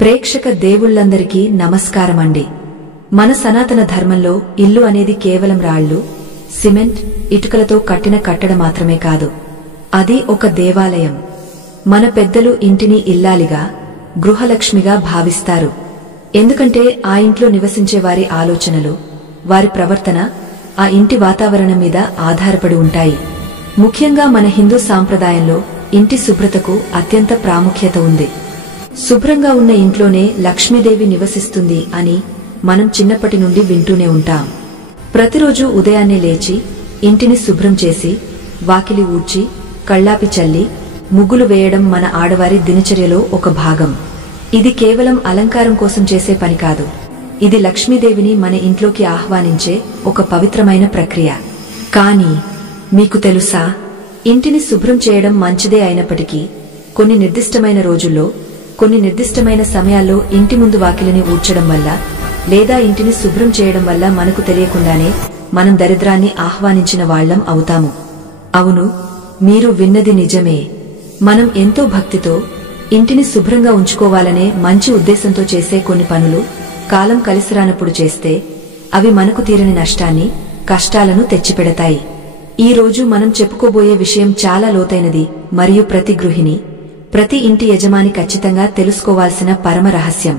ప్రేక్షక దేవుళ్లందరికీ నమస్కారమండి. మన సనాతన ధర్మంలో ఇల్లు అనేది కేవలం రాళ్లు, సిమెంట్, ఇటుకలతో కట్టిన కట్టడ మాత్రమే కాదు. అది ఒక దేవాలయం. మన పెద్దలు ఇంటిని ఇల్లాలిగా, గృహలక్ష్మిగా భావిస్తారు. ఎందుకంటే ఆ ఇంట్లో నివసించే వారి ఆలోచనలు, వారి ప్రవర్తన ఆ ఇంటి వాతావరణం మీద ఆధారపడి ఉంటాయి. ముఖ్యంగా మన హిందూ సాంప్రదాయంలో ఇంటి శుభ్రతకు అత్యంత ప్రాముఖ్యత ఉంది. శుభ్రంగా ఉన్న ఇంట్లోనే లక్ష్మీదేవి నివసిస్తుంది అని మనం చిన్నప్పటి నుండి వింటూనే ఉంటాం. ప్రతిరోజు ఉదయాన్నే లేచి ఇంటిని శుభ్రం చేసి, వాకిలి ఊడ్చి, కళ్ళాపి చల్లి, ముగ్గులు వేయడం మన ఆడవారి దినచర్యలో ఒక భాగం. ఇది కేవలం అలంకారం కోసం చేసే పని కాదు. ఇది లక్ష్మీదేవిని మన ఇంట్లోకి ఆహ్వానించే ఒక పవిత్రమైన ప్రక్రియ. కానీ మీకు తెలుసా, ఇంటిని శుభ్రం చేయడం మంచిదే అయినప్పటికీ కొన్ని నిర్దిష్టమైన రోజుల్లో, కొన్ని నిర్దిష్టమైన సమయాల్లో ఇంటి ముందు వాకిలిని ఊడ్చడం వల్ల లేదా ఇంటిని శుభ్రం చేయడం వల్ల మనకు తెలియకుండానే మనం దరిద్రాన్ని ఆహ్వానించిన వాళ్లం అవుతాము. అవును, మీరు విన్నది నిజమే. మనం ఎంతో భక్తితో ఇంటిని శుభ్రంగా ఉంచుకోవాలనే మంచి ఉద్దేశంతో చేసే కొన్ని పనులు కాలం కలిసిరానప్పుడు చేస్తే అవి మనకు తీరని నష్టాన్ని, కష్టాలను తెచ్చిపెడతాయి. ఈ రోజు మనం చెప్పుకోబోయే విషయం చాలా లోతైనది మరియు ప్రతి గృహిణి, ప్రతి ఇంటి యజమాని ఖచ్చితంగా తెలుసుకోవాల్సిన పరమ రహస్యం.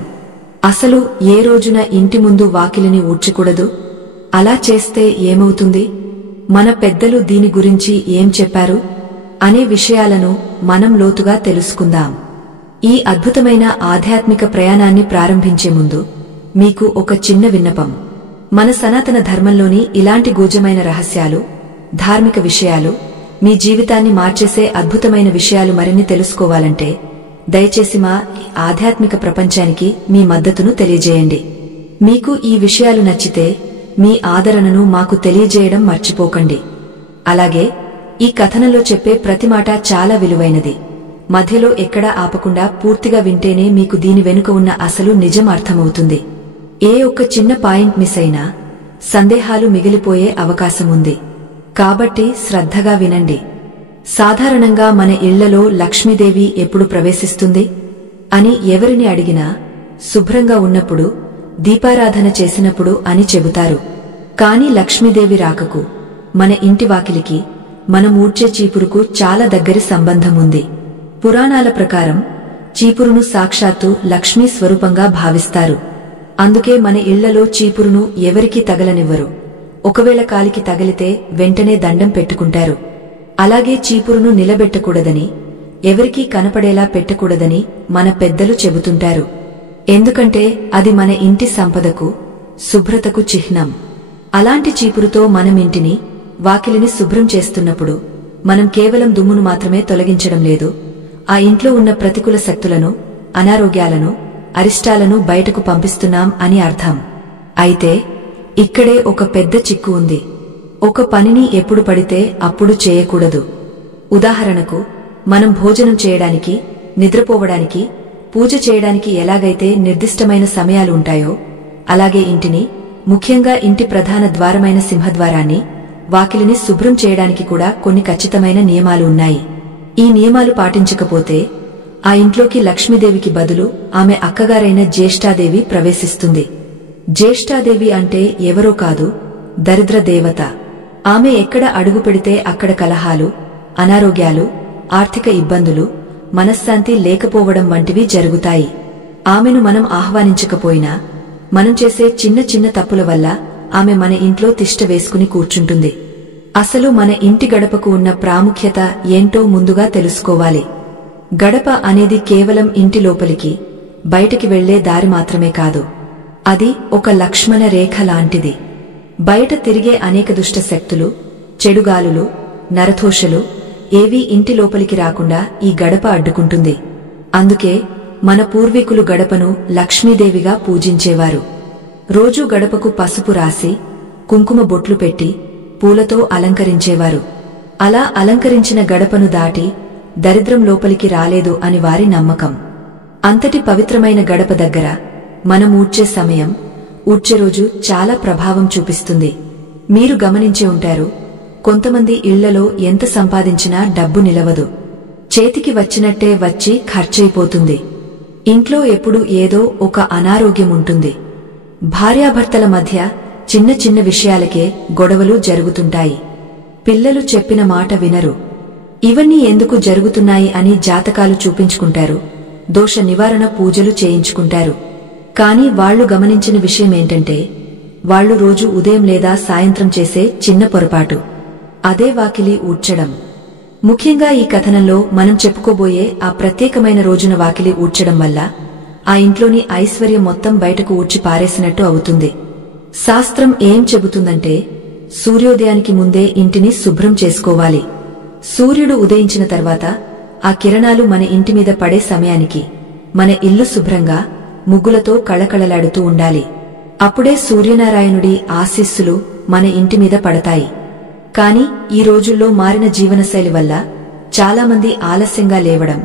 అసలు ఏ రోజున ఇంటి ముందు వాకిలిని ఊడ్చకూడదు? అలా చేస్తే ఏమవుతుంది? మన పెద్దలు దీని గురించి ఏం చెప్పారు అనే విషయాలను మనం లోతుగా తెలుసుకుందాం. ఈ అద్భుతమైన ఆధ్యాత్మిక ప్రయాణాన్ని ప్రారంభించే ముందు మీకు ఒక చిన్న విన్నపం. మన సనాతన ధర్మంలోని ఇలాంటి గూఢమైన రహస్యాలు, ధార్మిక విషయాలు, మీ జీవితాన్ని మార్చేసే అద్భుతమైన విషయాలు మరిన్ని తెలుసుకోవాలంటే దయచేసి మా ఆధ్యాత్మిక ప్రపంచానికి మీ మద్దతును తెలియజేయండి. మీకు ఈ విషయాలు నచ్చితే మీ ఆదరణను మాకు తెలియజేయడం మర్చిపోకండి. అలాగే ఈ కథనంలో చెప్పే ప్రతి మాట చాలా విలువైనది. మధ్యలో ఎక్కడా ఆపకుండా పూర్తిగా వింటేనే మీకు దీని వెనుక ఉన్న అసలు నిజం అర్థమవుతుంది. ఏ ఒక్క చిన్న పాయింట్ మిస్ అయినా సందేహాలు మిగిలిపోయే అవకాశం ఉంది. కాబట్టి శ్రద్ధగా వినండి. సాధారణంగా మన ఇళ్లలో లక్ష్మీదేవి ఎప్పుడు ప్రవేశిస్తుంది అని ఎవరిని అడిగినా శుభ్రంగా ఉన్నప్పుడు, దీపారాధన చేసినప్పుడు అని చెబుతారు. కాని లక్ష్మీదేవి రాకకు, మన ఇంటి వాకిలికి, మనం ఊడ్చే చీపురుకు చాలా దగ్గరి సంబంధం ఉంది. పురాణాల ప్రకారం చీపురును సాక్షాత్తు లక్ష్మీ స్వరూపంగా భావిస్తారు. అందుకే మన ఇళ్లలో చీపురును ఎవరికీ తగలనివ్వరు. ఒకవేళ కాలికి తగిలితే వెంటనే దండం పెట్టుకుంటారు. అలాగే చీపురును నిలబెట్టకూడదని, ఎవరికీ కనపడేలా పెట్టకూడదని మన పెద్దలు చెబుతుంటారు. ఎందుకంటే అది మన ఇంటి సంపదకు, శుభ్రతకు చిహ్నం. అలాంటి చీపురుతో మనం ఇంటిని, వాకిలిని శుభ్రం చేస్తున్నప్పుడు మనం కేవలం దుమ్మును మాత్రమే తొలగించడం లేదు, ఆ ఇంట్లో ఉన్న ప్రతికూల శక్తులను, అనారోగ్యాలను, అరిష్టాలను బయటకు పంపిస్తున్నాం అని అర్థం. అయితే ఇక్కడే ఒక పెద్ద చిక్కు ఉంది. ఒక పనిని ఎప్పుడు పడితే అప్పుడు చేయకూడదు. ఉదాహరణకు, మనం భోజనం చేయడానికి, నిద్రపోవడానికి, పూజ చేయడానికి ఎలాగైతే నిర్దిష్టమైన సమయాలు ఉంటాయో, అలాగే ఇంటిని, ముఖ్యంగా ఇంటి ప్రధాన ద్వారమైన సింహద్వారాన్ని, వాకిలిని శుభ్రం చేయడానికి కూడా కొన్ని ఖచ్చితమైన నియమాలు ఉన్నాయి. ఈ నియమాలు పాటించకపోతే ఆ ఇంట్లోకి లక్ష్మీదేవికి బదులు ఆమె అక్కగారైన జ్యేష్ఠాదేవి ప్రవేశిస్తుంది. జ్యేష్ఠాదేవి అంటే ఎవరో కాదు, దరిద్ర దేవత. ఆమె ఎక్కడ అడుగు పెడితే అక్కడ కలహాలు, అనారోగ్యాలు, ఆర్థిక ఇబ్బందులు, మనశ్శాంతి లేకపోవడం వంటివి జరుగుతాయి. ఆమెను మనం ఆహ్వానించకపోయినా మనం చేసే చిన్న చిన్న తప్పుల వల్ల ఆమె మన ఇంట్లో తిష్ట వేసుకుని కూర్చుంటుంది. అసలు మన ఇంటి గడపకు ఉన్న ప్రాముఖ్యత ఏంటో ముందుగా తెలుసుకోవాలి. గడప అనేది కేవలం ఇంటి లోపలికి, బయటికి వెళ్లే దారి మాత్రమే కాదు. అది ఒక లక్ష్మణ రేఖ లాంటిది. బయట తిరిగే అనేక దుష్ట శక్తులు, చెడుగాలులు, నరదోషలు ఏవీ ఇంటి లోపలికి రాకుండా ఈ గడప అడ్డుకుంటుంది. అందుకే మన పూర్వీకులు గడపను లక్ష్మీదేవిగా పూజించేవారు. రోజూ గడపకు పసుపు రాసి, కుంకుమ బొట్లు పెట్టి, పూలతో అలంకరించేవారు. అలా అలంకరించిన గడపను దాటి దరిద్రం లోపలికి రాలేదు అని వారి నమ్మకం. అంతటి పవిత్రమైన గడప దగ్గర మనం ఊడ్చే సమయం, ఊడ్చే రోజు చాలా ప్రభావం చూపిస్తుంది. మీరు గమనించే ఉంటారు, కొంతమంది ఇళ్లలో ఎంత సంపాదించినా డబ్బు నిలవదు. చేతికి వచ్చినట్టే వచ్చి ఖర్చయిపోతుంది. ఇంట్లో ఎప్పుడూ ఏదో ఒక అనారోగ్యం ఉంటుంది. భార్యాభర్తల మధ్య చిన్న చిన్న విషయాలకే గొడవలు జరుగుతుంటాయి. పిల్లలు చెప్పిన మాట వినరు. ఇవన్నీ ఎందుకు జరుగుతున్నాయి అని జాతకాలు చూపించుకుంటారు, దోష నివారణ పూజలు చేయించుకుంటారు. కాని వాళ్లు గమనించిన విషయమేంటంటే, వాళ్లు రోజు ఉదయం లేదా సాయంత్రం చేసే చిన్న పొరపాటు, అదే వాకిలి ఊడ్చడం. ముఖ్యంగా ఈ కథనంలో మనం చెప్పుకోబోయే ఆ ప్రత్యేకమైన రోజున వాకిలి ఊడ్చడం వల్ల ఆ ఇంట్లోని ఐశ్వర్యం మొత్తం బయటకు ఊడ్చి పారేసినట్టు అవుతుంది. శాస్త్రం ఏం చెబుతుందంటే, సూర్యోదయానికి ముందే ఇంటిని శుభ్రం చేసుకోవాలి. సూర్యుడు ఉదయించిన తర్వాత ఆ కిరణాలు మన ఇంటి మీద పడే సమయానికి మన ఇల్లు శుభ్రంగా ముగ్గులతో కళకళలాడుతూ ఉండాలి. అప్పుడే సూర్యనారాయణుడి ఆశీస్సులు మన ఇంటి మీద పడతాయి. కాని ఈ రోజుల్లో మారిన జీవనశైలి వల్ల చాలామంది ఆలస్యంగా లేవడం,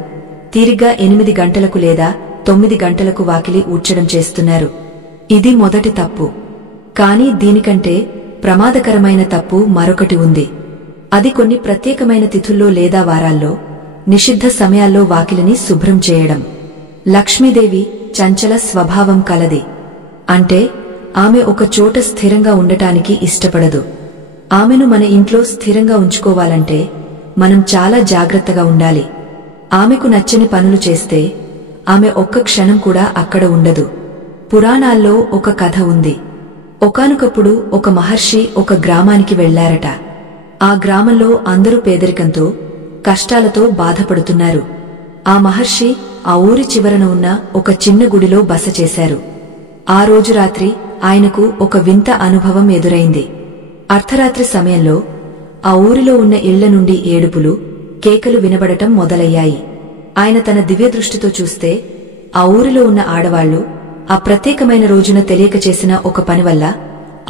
తీరిగ్గా 8 గంటలకు లేదా 9 గంటలకు వాకిలి ఊడ్చడం చేస్తున్నారు. ఇది మొదటి తప్పు. కాని దీనికంటే ప్రమాదకరమైన తప్పు మరొకటి ఉంది. అది కొన్ని ప్రత్యేకమైన తిథుల్లో లేదా వారాల్లో నిషిద్ధ సమయాల్లో వాకిలిని శుభ్రం చేయడం. లక్ష్మీదేవి చంచల స్వభావం కలది. అంటే ఆమె ఒక చోట స్థిరంగా ఉండటానికి ఇష్టపడదు. ఆమెను మన ఇంట్లో స్థిరంగా ఉంచుకోవాలంటే మనం చాలా జాగ్రత్తగా ఉండాలి. ఆమెకు నచ్చని పనులు చేస్తే ఆమె ఒక్క క్షణం కూడా అక్కడ ఉండదు. పురాణాల్లో ఒక కథ ఉంది. ఒకానొకప్పుడు ఒక మహర్షి ఒక గ్రామానికి వెళ్లారట. ఆ గ్రామంలో అందరూ పేదరికంతో, కష్టాలతో బాధపడుతున్నారు. ఆ మహర్షి ఆ ఊరి చివరన ఉన్న ఒక చిన్న గుడిలో బస చేశారు. ఆ రోజు రాత్రి ఆయనకు ఒక వింత అనుభవం ఎదురైంది. అర్ధరాత్రి సమయంలో ఆ ఊరిలో ఉన్న ఇళ్ల నుండి ఏడుపులు, కేకలు వినబడటం మొదలయ్యాయి. ఆయన తన దివ్యదృష్టితో చూస్తే ఆ ఊరిలో ఉన్న ఆడవాళ్లు ఆ ప్రత్యేకమైన రోజున తెలియక చేసిన ఒక పని వల్ల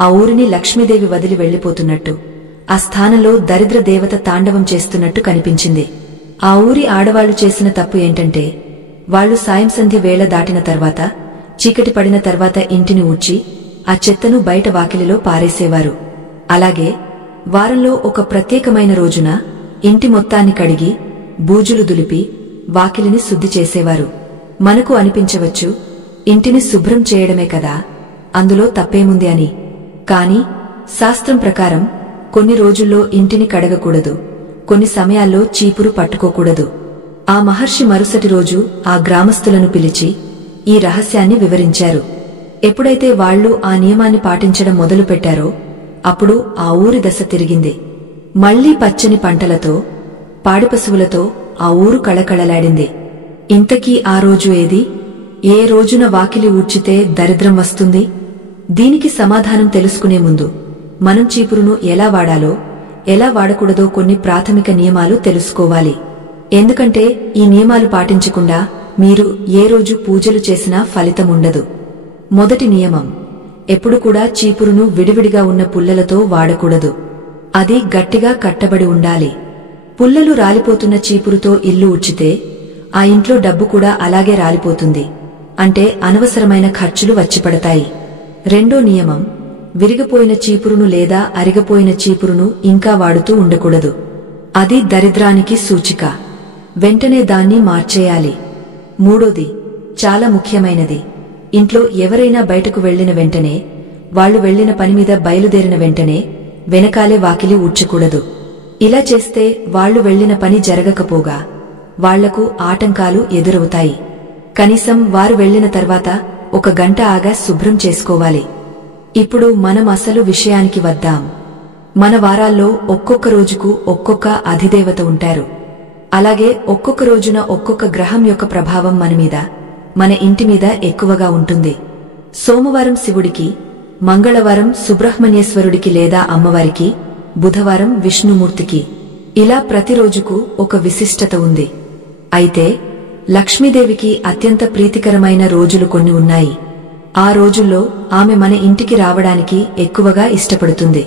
ఆ ఊరిని లక్ష్మీదేవి వదిలి వెళ్లిపోతున్నట్టు, ఆ స్థానంలో దరిద్ర దేవత తాండవం చేస్తున్నట్టు కనిపించింది. ఆ ఊరి ఆడవాళ్లు చేసిన తప్పు ఏంటంటే, వాళ్లు సాయం సంధ్య వేళ దాటిన తర్వాత, చీకటి పడిన తర్వాత ఇంటిని ఊడ్చి ఆ చెత్తను బయట వాకిలిలో పారేసేవారు. అలాగే వారంలో ఒక ప్రత్యేకమైన రోజున ఇంటి మొత్తాన్ని కడిగి బూజులు దులిపి వాకిలిని శుద్ధి చేసేవారు. మనకు అనిపించవచ్చు, ఇంటిని శుభ్రం చేయడమే కదా, అందులో తప్పేముంది అని. కాని శాస్త్రం ప్రకారం కొన్ని రోజుల్లో ఇంటిని కడగకూడదు, కొన్ని సమయాల్లో చీపురు పట్టుకోకూడదు. ఆ మహర్షి మరుసటి రోజు ఆ గ్రామస్తులను పిలిచి ఈ రహస్యాన్ని వివరించారు. ఎప్పుడైతే వాళ్లు ఆ నియమాన్ని పాటించడం మొదలుపెట్టారో అప్పుడు ఆ ఊరి దశ తిరిగింది. మళ్లీ పచ్చని పంటలతో, పాడిపశువులతో ఆ ఊరు కళకళలాడింది. ఇంతకీ ఆ రోజు ఏది? ఏ రోజున వాకిలి ఊడ్చితే దరిద్రం వస్తుంది? దీనికి సమాధానం తెలుసుకునే ముందు మనం చీపురును ఎలా వాడాలో, ఎలా వాడకూడదో కొన్ని ప్రాథమిక నియమాలు తెలుసుకోవాలి. ఎందుకంటే ఈ నియమాలు పాటించకుండా మీరు ఏ రోజు పూజలు చేసినా ఫలితముండదు. మొదటి నియమం, ఎప్పుడు కూడా చీపురును విడివిడిగా ఉన్న పుల్లలతో వాడకూడదు. అది గట్టిగా కట్టబడి ఉండాలి. పుల్లలు రాలిపోతున్న చీపురుతో ఇల్లు ఊడ్చితే ఆ ఇంట్లో డబ్బు కూడా అలాగే రాలిపోతుంది. అంటే అనవసరమైన ఖర్చులు వచ్చిపడతాయి. రెండో నియమం, విరిగిపోయిన చీపురును లేదా అరిగపోయిన చీపురును ఇంకా వాడుతూ ఉండకూడదు. అది దరిద్రానికి సూచిక. వెంటనే దాన్ని మార్చేయాలి. మూడోది, చాలా ముఖ్యమైనది, ఇంట్లో ఎవరైనా బయటకు వెళ్లిన వెంటనే, వాళ్లు వెళ్లిన పనిమీద బయలుదేరిన వెంటనే వెనకాలే వాకిలి ఊడ్చకూడదు. ఇలా చేస్తే వాళ్లు వెళ్లిన పని జరగకపోగా వాళ్లకు ఆటంకాలు ఎదురవుతాయి. కనీసం వారు వెళ్లిన తర్వాత 1 గంట ఆగా శుభ్రం చేసుకోవాలి. ఇప్పుడు మనం అసలు విషయానికి వద్దాం. మన వారాల్లో ఒక్కొక్క రోజుకు ఒక్కొక్క అధిదేవత ఉంటారు. అలాగే ఒక్కొక్క రోజున ఒక్కొక్క గ్రహం యొక్క ప్రభావం మనమీద, మన ఇంటి మీద ఎక్కువగా ఉంటుంది. సోమవారం శివుడికి, మంగళవారం సుబ్రహ్మణ్యేశ్వరుడికి లేదా అమ్మవారికి, బుధవారం విష్ణుమూర్తికి. ఇలా ప్రతి రోజుకు ఒక విశిష్టత ఉంది. అయితే లక్ష్మీదేవికి అత్యంత ప్రీతికరమైన రోజులు కొన్ని ఉన్నాయి. ఆ రోజుల్లో ఆమె మన ఇంటికి రావడానికి ఎక్కువగా ఇష్టపడుతుంది.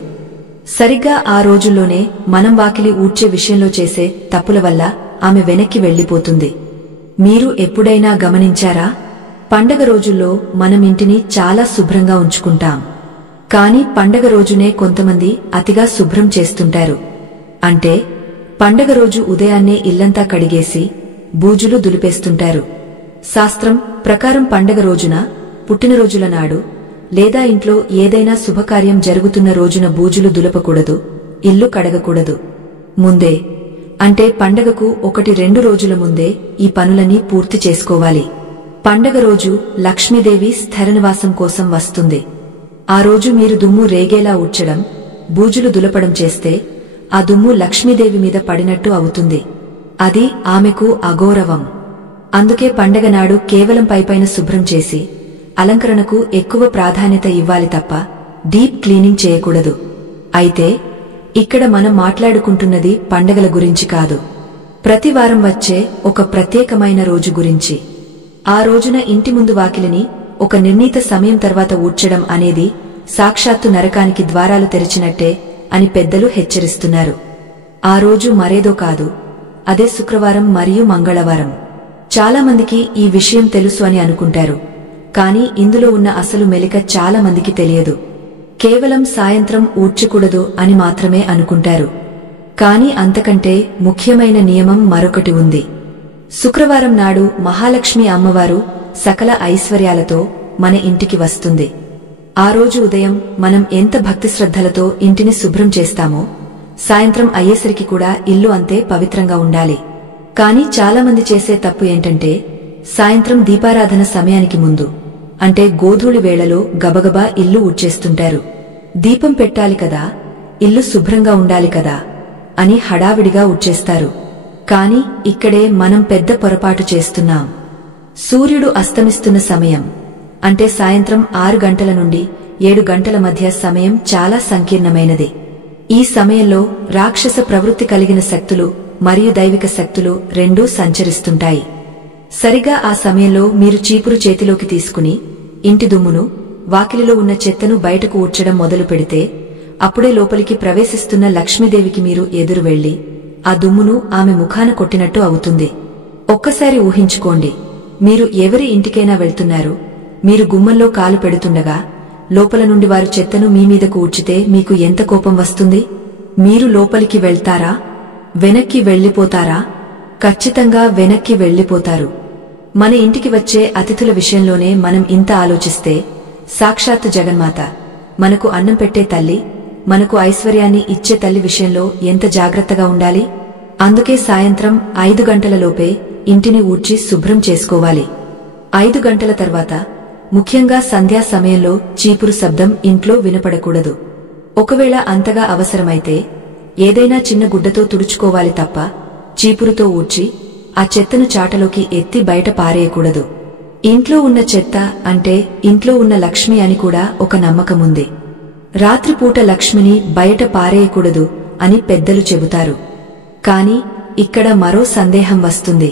సరిగ్గా ఆ రోజుల్లోనే మనం వాకిలి ఊడ్చే విషయంలో చేసే తప్పుల వల్ల ఆమె వెనక్కి వెళ్లిపోతుంది. మీరు ఎప్పుడైనా గమనించారా? పండగ రోజుల్లో మనం ఇంటిని చాలా శుభ్రంగా ఉంచుకుంటాం. కాని పండగ రోజునే కొంతమంది అతిగా శుభ్రం చేస్తుంటారు. అంటే పండగ రోజు ఉదయాన్నే ఇల్లంతా కడిగేసి బూజులు దులిపేస్తుంటారు. శాస్త్రం ప్రకారం పండగ రోజున, పుట్టినరోజుల నాడు లేదా ఇంట్లో ఏదైనా శుభకార్యం జరుగుతున్న రోజున బూజులు దులపకూడదు, ఇల్లు కడగకూడదు. ముందే అంటే పండగకు 1-2 రోజుల ముందే ఈ పనులన్నీ పూర్తి చేసుకోవాలి. పండగ రోజు లక్ష్మీదేవి స్థిరనివాసం కోసం వస్తుంది. ఆ రోజు మీరు దుమ్ము రేగేలా ఊడ్చడం, బూజులు దులపడం చేస్తే ఆ దుమ్ము లక్ష్మీదేవి మీద పడినట్టు అవుతుంది. అది ఆమెకు అగౌరవం. అందుకే పండగ నాడు కేవలం పైపైన శుభ్రం చేసి అలంకరణకు ఎక్కువ ప్రాధాన్యత ఇవ్వాలి తప్ప డీప్ క్లీనింగ్ చేయకూడదు. అయితే ఇక్కడ మనం మాట్లాడుకుంటున్నది పండగల గురించి కాదు, ప్రతి వారం వచ్చే ఒక ప్రత్యేకమైన రోజు గురించి. ఆ రోజున ఇంటి ముందు వాకిలిని ఒక నిర్ణీత సమయం తర్వాత ఊడ్చడం అనేది సాక్షాత్తు నరకానికి ద్వారాలు తెరిచినట్టే అని పెద్దలు హెచ్చరిస్తున్నారు. ఆ రోజు మరేదో కాదు, అదే శుక్రవారం మరియు మంగళవారం. చాలామందికి ఈ విషయం తెలుసు అని అనుకుంటారు, కానీ ఇందులో ఉన్న అసలు మెలిక చాలా మందికి తెలియదు. కేవలం సాయంత్రం ఊడ్చకూడదు అని మాత్రమే అనుకుంటారు. కాని అంతకంటే ముఖ్యమైన నియమం మరొకటి ఉంది. శుక్రవారం నాడు మహాలక్ష్మి అమ్మవారు సకల ఐశ్వర్యాలతో మన ఇంటికి వస్తుంది. ఆ రోజు ఉదయం మనం ఎంత భక్తి శ్రద్ధలతో ఇంటిని శుభ్రం చేస్తామో, సాయంత్రం అయ్యేసరికి కూడా ఇల్లు అంతే పవిత్రంగా ఉండాలి. కాని చాలామంది చేసే తప్పు ఏంటంటే, సాయంత్రం దీపారాధన సమయానికి ముందు అంటే గోధూళి వేళలో గబగబా ఇల్లు ఊడ్చేస్తుంటారు. దీపం పెట్టాలి కదా, ఇల్లు శుభ్రంగా ఉండాలి కదా అని హడావిడిగా ఊడ్చేస్తారు. కాని ఇక్కడే మనం పెద్ద పొరపాటు చేస్తున్నాం. సూర్యుడు అస్తమిస్తున్న సమయం అంటే సాయంత్రం 6 గంటల నుండి 7 గంటల మధ్య సమయం చాలా సంకీర్ణమైనది. ఈ సమయంలో రాక్షస ప్రవృత్తి కలిగిన శక్తులు మరియు దైవిక శక్తులు రెండూ సంచరిస్తుంటాయి. సరిగా ఆ సమయంలో మీరు చీపురు చేతిలోకి తీసుకుని ఇంటి దుమ్మును, వాకిలిలో ఉన్న చెత్తను బయటకు ఊడ్చడం మొదలు పెడితే, అప్పుడే లోపలికి ప్రవేశిస్తున్న లక్ష్మీదేవికి మీరు ఎదురు వెళ్లి ఆ దుమ్మును ఆమె ముఖాన కొట్టినట్టు అవుతుంది. ఒక్కసారి ఊహించుకోండి, మీరు ఎవరి ఇంటికైనా వెళ్తున్నారు, మీరు గుమ్మంలో కాలు పెడుతుండగా లోపల నుండి వారు చెత్తను మీ మీదకు ఊడ్చితే మీకు ఎంత కోపం వస్తుంది? మీరు లోపలికి వెళ్తారా, వెనక్కి వెళ్లిపోతారా? ఖచ్చితంగా వెనక్కి వెళ్లిపోతారు. మన ఇంటికి వచ్చే అతిథుల విషయంలోనే మనం ఇంత ఆలోచిస్తే, సాక్షాత్తు జగన్మాత, మనకు అన్నం పెట్టే తల్లి, మనకు ఐశ్వర్యాన్ని ఇచ్చే తల్లి విషయంలో ఎంత జాగ్రత్తగా ఉండాలి. అందుకే సాయంత్రం 5 గంటలలోపే ఇంటిని ఊడ్చి శుభ్రం చేసుకోవాలి. 5 గంటల తర్వాత, ముఖ్యంగా సంధ్యా సమయంలో చీపురు శబ్దం ఇంట్లో వినపడకూడదు. ఒకవేళ అంతగా అవసరమైతే ఏదైనా చిన్న గుడ్డతో తుడుచుకోవాలి తప్ప చీపురుతో ఊడ్చి ఆ చెత్తను చాటలోకి ఎత్తి బయట పారేయకూడదు. ఇంట్లో ఉన్న చెత్త అంటే ఇంట్లో ఉన్న లక్ష్మి అని కూడా ఒక నమ్మకముంది. రాత్రిపూట లక్ష్మిని బయట పారేయకూడదు అని పెద్దలు చెబుతారు. కాని ఇక్కడ మరో సందేహం వస్తుంది.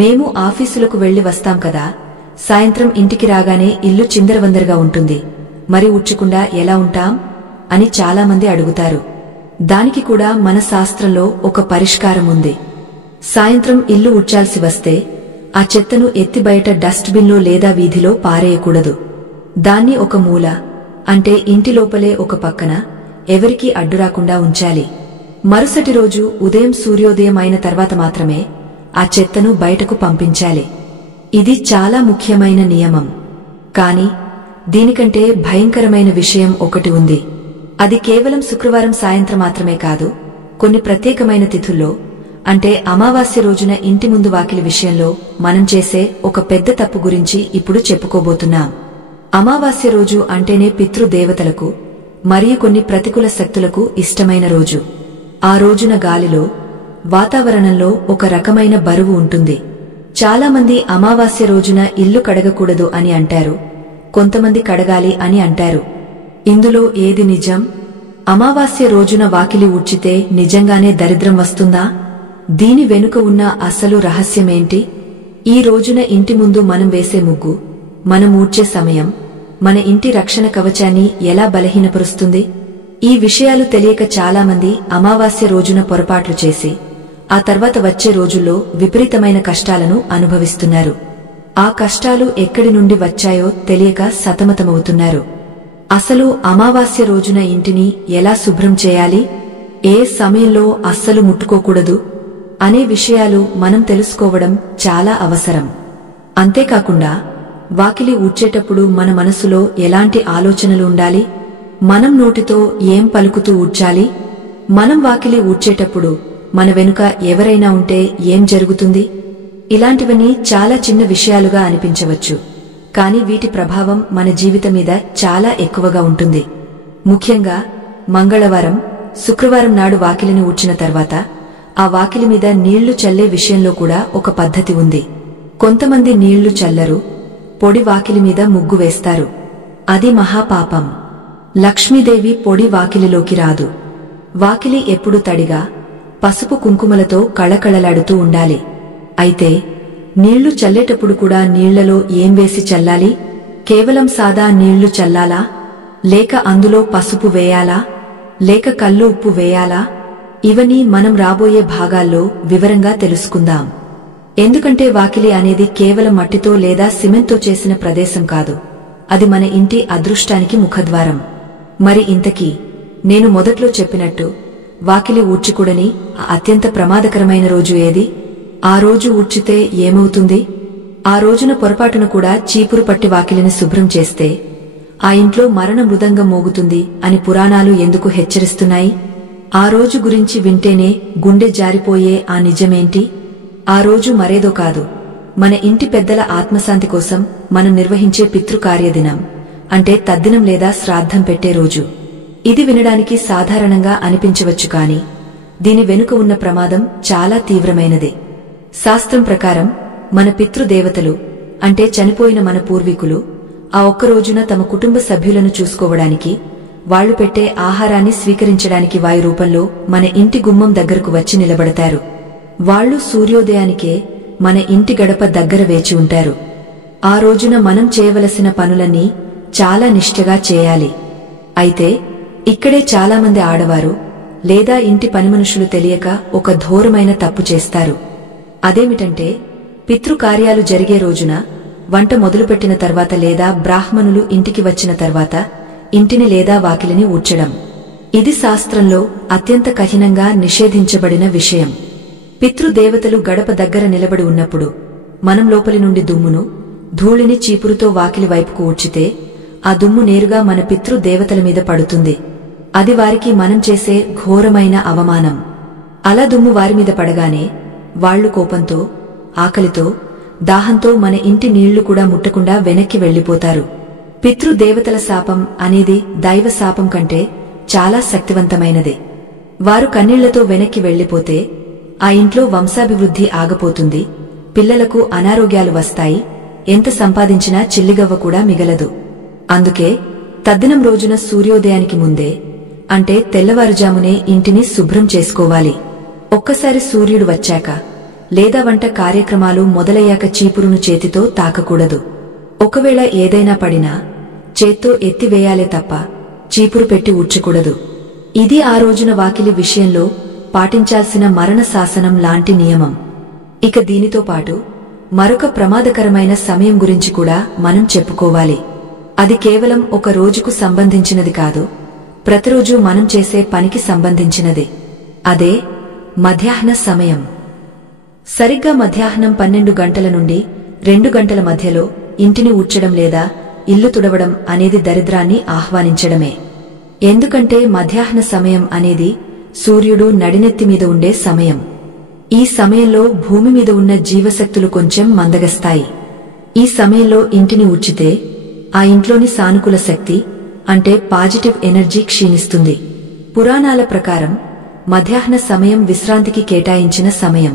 మేము ఆఫీసులకు వెళ్లి వస్తాం కదా, సాయంత్రం ఇంటికి రాగానే ఇల్లు చిందరవందరగా ఉంటుంది, మరి ఊడ్చకుండా ఎలా ఉంటాం అని చాలామంది అడుగుతారు. దానికి కూడా మన శాస్త్రంలో ఒక పరిష్కారం ఉంది. సాయంత్రం ఇల్లు ఊడ్చాల్సి వస్తే ఆ చెత్తను ఎత్తి బయట డస్ట్బిన్లో లేదా వీధిలో పారేయకూడదు. దాన్ని ఒక మూల అంటే ఇంటి లోపలే ఒక పక్కన ఎవరికీ అడ్డురాకుండా ఉంచాలి. మరుసటి రోజు ఉదయం సూర్యోదయం అయిన తర్వాత మాత్రమే ఆ చెత్తను బయటకు పంపించాలి. ఇది చాలా ముఖ్యమైన నియమం. కాని దీనికంటే భయంకరమైన విషయం ఒకటి ఉంది. అది కేవలం శుక్రవారం సాయంత్రం మాత్రమే కాదు, కొన్ని ప్రత్యేకమైన తిథుల్లో అంటే అమావాస్య రోజున ఇంటి ముందు వాకిలి విషయంలో మనం చేసే ఒక పెద్ద తప్పు గురించి ఇప్పుడు చెప్పుకోబోతున్నాం. అమావాస్య రోజు అంటేనే పితృదేవతలకు మరియు కొన్ని ప్రతికూల శక్తులకు ఇష్టమైన రోజు. ఆ రోజున గాలిలో, వాతావరణంలో ఒక రకమైన బరువు ఉంటుంది. చాలామంది అమావాస్య రోజున ఇల్లు కడగకూడదు అని అంటారు, కొంతమంది కడగాలి అని అంటారు. ఇందులో ఏది నిజం? అమావాస్య రోజున వాకిలి ఊడ్చితే నిజంగానే దరిద్రం వస్తుందా? దీని వెనుక ఉన్న అసలు రహస్యమేంటి? ఈ రోజున ఇంటి ముందు మనం వేసే ముగ్గు, మనం ఊడ్చే సమయం మన ఇంటి రక్షణ కవచాన్ని ఎలా బలహీనపరుస్తుంది? ఈ విషయాలు తెలియక చాలామంది అమావాస్య రోజున పొరపాట్లు చేసి ఆ తర్వాత వచ్చే రోజుల్లో విపరీతమైన కష్టాలను అనుభవిస్తున్నారు. ఆ కష్టాలు ఎక్కడి నుండి వచ్చాయో తెలియక సతమతమవుతున్నారు. అసలు అమావాస్య రోజున ఇంటిని ఎలా శుభ్రం చేయాలి, ఏ సమయంలో అస్సలు ముట్టుకోకూడదు అనే విషయాలు మనం తెలుసుకోవడం చాలా అవసరం. అంతేకాకుండా వాకిలి ఊడ్చేటప్పుడు మన మనసులో ఎలాంటి ఆలోచనలు ఉండాలి, మనం నోటితో ఏం పలుకుతూ ఊడ్చాలి, మనం వాకిలి ఊడ్చేటప్పుడు మన వెనుక ఎవరైనా ఉంటే ఏం జరుగుతుంది? ఇలాంటివన్నీ చాలా చిన్న విషయాలుగా అనిపించవచ్చు, కాని వీటి ప్రభావం మన జీవితం మీద చాలా ఎక్కువగా ఉంటుంది. ముఖ్యంగా మంగళవారం, శుక్రవారం నాడు వాకిలిని ఊడ్చిన తర్వాత ఆ వాకిలి మీద నీళ్లు చల్లే విషయంలో కూడా ఒక పద్ధతి ఉంది. కొంతమంది నీళ్లు చల్లరు, పొడి వాకిలి మీద ముగ్గు వేస్తారు. అది మహాపాపం. లక్ష్మీదేవి పొడి వాకిలిలోకి రాదు. వాకిలి ఎప్పుడు తడిగా, పసుపు కుంకుమలతో కళకళలాడుతూ ఉండాలి. అయితే నీళ్లు చల్లేటప్పుడు కూడా నీళ్లలో ఏం వేసి చల్లాలి? కేవలం సాదా నీళ్లు చల్లాలా, లేక అందులో పసుపు వేయాలా, లేక కల్లు ఉప్పు వేయాలా? ఇవన్నీ మనం రాబోయే భాగాల్లో వివరంగా తెలుసుకుందాం. ఎందుకంటే వాకిలి అనేది కేవలం మట్టితో లేదా సిమెంట్తో చేసిన ప్రదేశం కాదు, అది మన ఇంటి అదృష్టానికి ముఖద్వారం. మరి ఇంతకీ నేను మొదట్లో చెప్పినట్టు వాకిలి ఊడ్చకూడని అత్యంత ప్రమాదకరమైన రోజు ఏది? ఆ రోజు ఊడ్చితే ఏమవుతుంది? ఆ రోజున పొరపాటున కూడా చీపురు పట్టి వాకిలిని శుభ్రం చేస్తే ఆ ఇంట్లో మరణ మృదంగం మోగుతుంది అని పురాణాలు ఎందుకు హెచ్చరిస్తున్నాయి? ఆ రోజు గురించి వింటేనే గుండె జారిపోయే ఆ నిజమేంటి? ఆ రోజు మరేదో కాదు, మన ఇంటి పెద్దల ఆత్మశాంతి కోసం మనం నిర్వహించే పితృకార్యదినం, అంటే తద్దినం లేదా శ్రాద్ధం పెట్టే రోజు. ఇది వినడానికి సాధారణంగా అనిపించవచ్చు, కాని దీని వెనుక ఉన్న ప్రమాదం చాలా తీవ్రమైనది. శాస్త్రం ప్రకారం మన పితృదేవతలు, అంటే చనిపోయిన మన పూర్వీకులు, ఆ ఒక్క రోజున తమ కుటుంబ సభ్యులను చూసుకోవడానికి, వాళ్లు పెట్టే ఆహారాన్ని స్వీకరించడానికి వాయు రూపంలో మన ఇంటి గుమ్మం దగ్గరకు వచ్చి నిలబడతారు. వాళ్లు సూర్యోదయానికే మన ఇంటి గడప దగ్గర వేచి ఉంటారు. ఆ రోజున మనం చేయవలసిన పనులన్నీ చాలా నిష్ఠగా చేయాలి. అయితే ఇక్కడే చాలామంది ఆడవారు లేదా ఇంటి పనిమనుషులు తెలియక ఒక ఘోరమైన తప్పు చేస్తారు. అదేమిటంటే, పితృకార్యాలు జరిగే రోజున వంట మొదలుపెట్టిన తర్వాత లేదా బ్రాహ్మణులు ఇంటికి వచ్చిన తర్వాత ఇంటిని లేదా వాకిలిని ఊడ్చడం. ఇది శాస్త్రంలో అత్యంత కఠినంగా నిషేధించబడిన విషయం. పితృదేవతలు గడప దగ్గర నిలబడి ఉన్నప్పుడు మనం లోపలి నుండి దుమ్మును, ధూళిని చీపురుతో వాకిలి వైపుకు ఊడ్చితే ఆ దుమ్ము నేరుగా మన పితృదేవతల మీద పడుతుంది. అది వారికి మనం చేసే ఘోరమైన అవమానం. అలా దుమ్ము వారిమీద పడగానే వాళ్లు కోపంతో, ఆకలితో, దాహంతో మన ఇంటి నీళ్లు కూడా ముట్టకుండా వెనక్కి వెళ్లిపోతారు. పితృదేవతల శాపం అనేది దైవ శాపం కంటే చాలా శక్తివంతమైనది. వారు కన్నీళ్లతో వెనక్కి వెళ్లిపోతే ఆ ఇంట్లో వంశాభివృద్ధి ఆగపోతుంది, పిల్లలకు అనారోగ్యాలు వస్తాయి, ఎంత సంపాదించినా చిల్లిగవ్వ కూడా మిగలదు. అందుకే తద్దినం రోజున సూర్యోదయానికి ముందే, అంటే తెల్లవారుజామునే ఇంటిని శుభ్రం చేసుకోవాలి. ఒక్కసారి సూర్యుడు వచ్చాక లేదా వంట కార్యక్రమాలు మొదలయ్యాక చీపురును చేతితో తాకకూడదు. ఒకవేళ ఏదైనా పడినా చేత్తో ఎత్తివేయాలే తప్ప చీపురు పెట్టి ఊడ్చకూడదు. ఇది ఆ రోజున వాకిలి విషయంలో పాటించాల్సిన మరణ శాసనం లాంటి నియమం. ఇక దీనితో పాటు మరొక ప్రమాదకరమైన సమయం గురించి కూడా మనం చెప్పుకోవాలి. అది కేవలం ఒక రోజుకు సంబంధించినది కాదు, ప్రతిరోజు మనం చేసే పనికి సంబంధించినది. అదే మధ్యాహ్న సమయం. సరిగ్గా మధ్యాహ్నం 12 గంటల నుండి 2 గంటల మధ్యలో ఇంటిని ఊడ్చడం లేదా ఇల్లు తుడవడం అనేది దరిద్రాన్ని ఆహ్వానించడమే. ఎందుకంటే మధ్యాహ్న సమయం అనేది సూర్యుడు నడినెత్తి మీద ఉండే సమయం. ఈ సమయంలో భూమి మీద ఉన్న జీవశక్తులు కొంచెం మందగస్తాయి. ఈ సమయంలో ఇంటిని ఊడ్చితే ఆ ఇంట్లోని సానుకూల శక్తి, అంటే పాజిటివ్ ఎనర్జీ క్షీణిస్తుంది. పురాణాల ప్రకారం మధ్యాహ్న సమయం విశ్రాంతికి కేటాయించిన సమయం.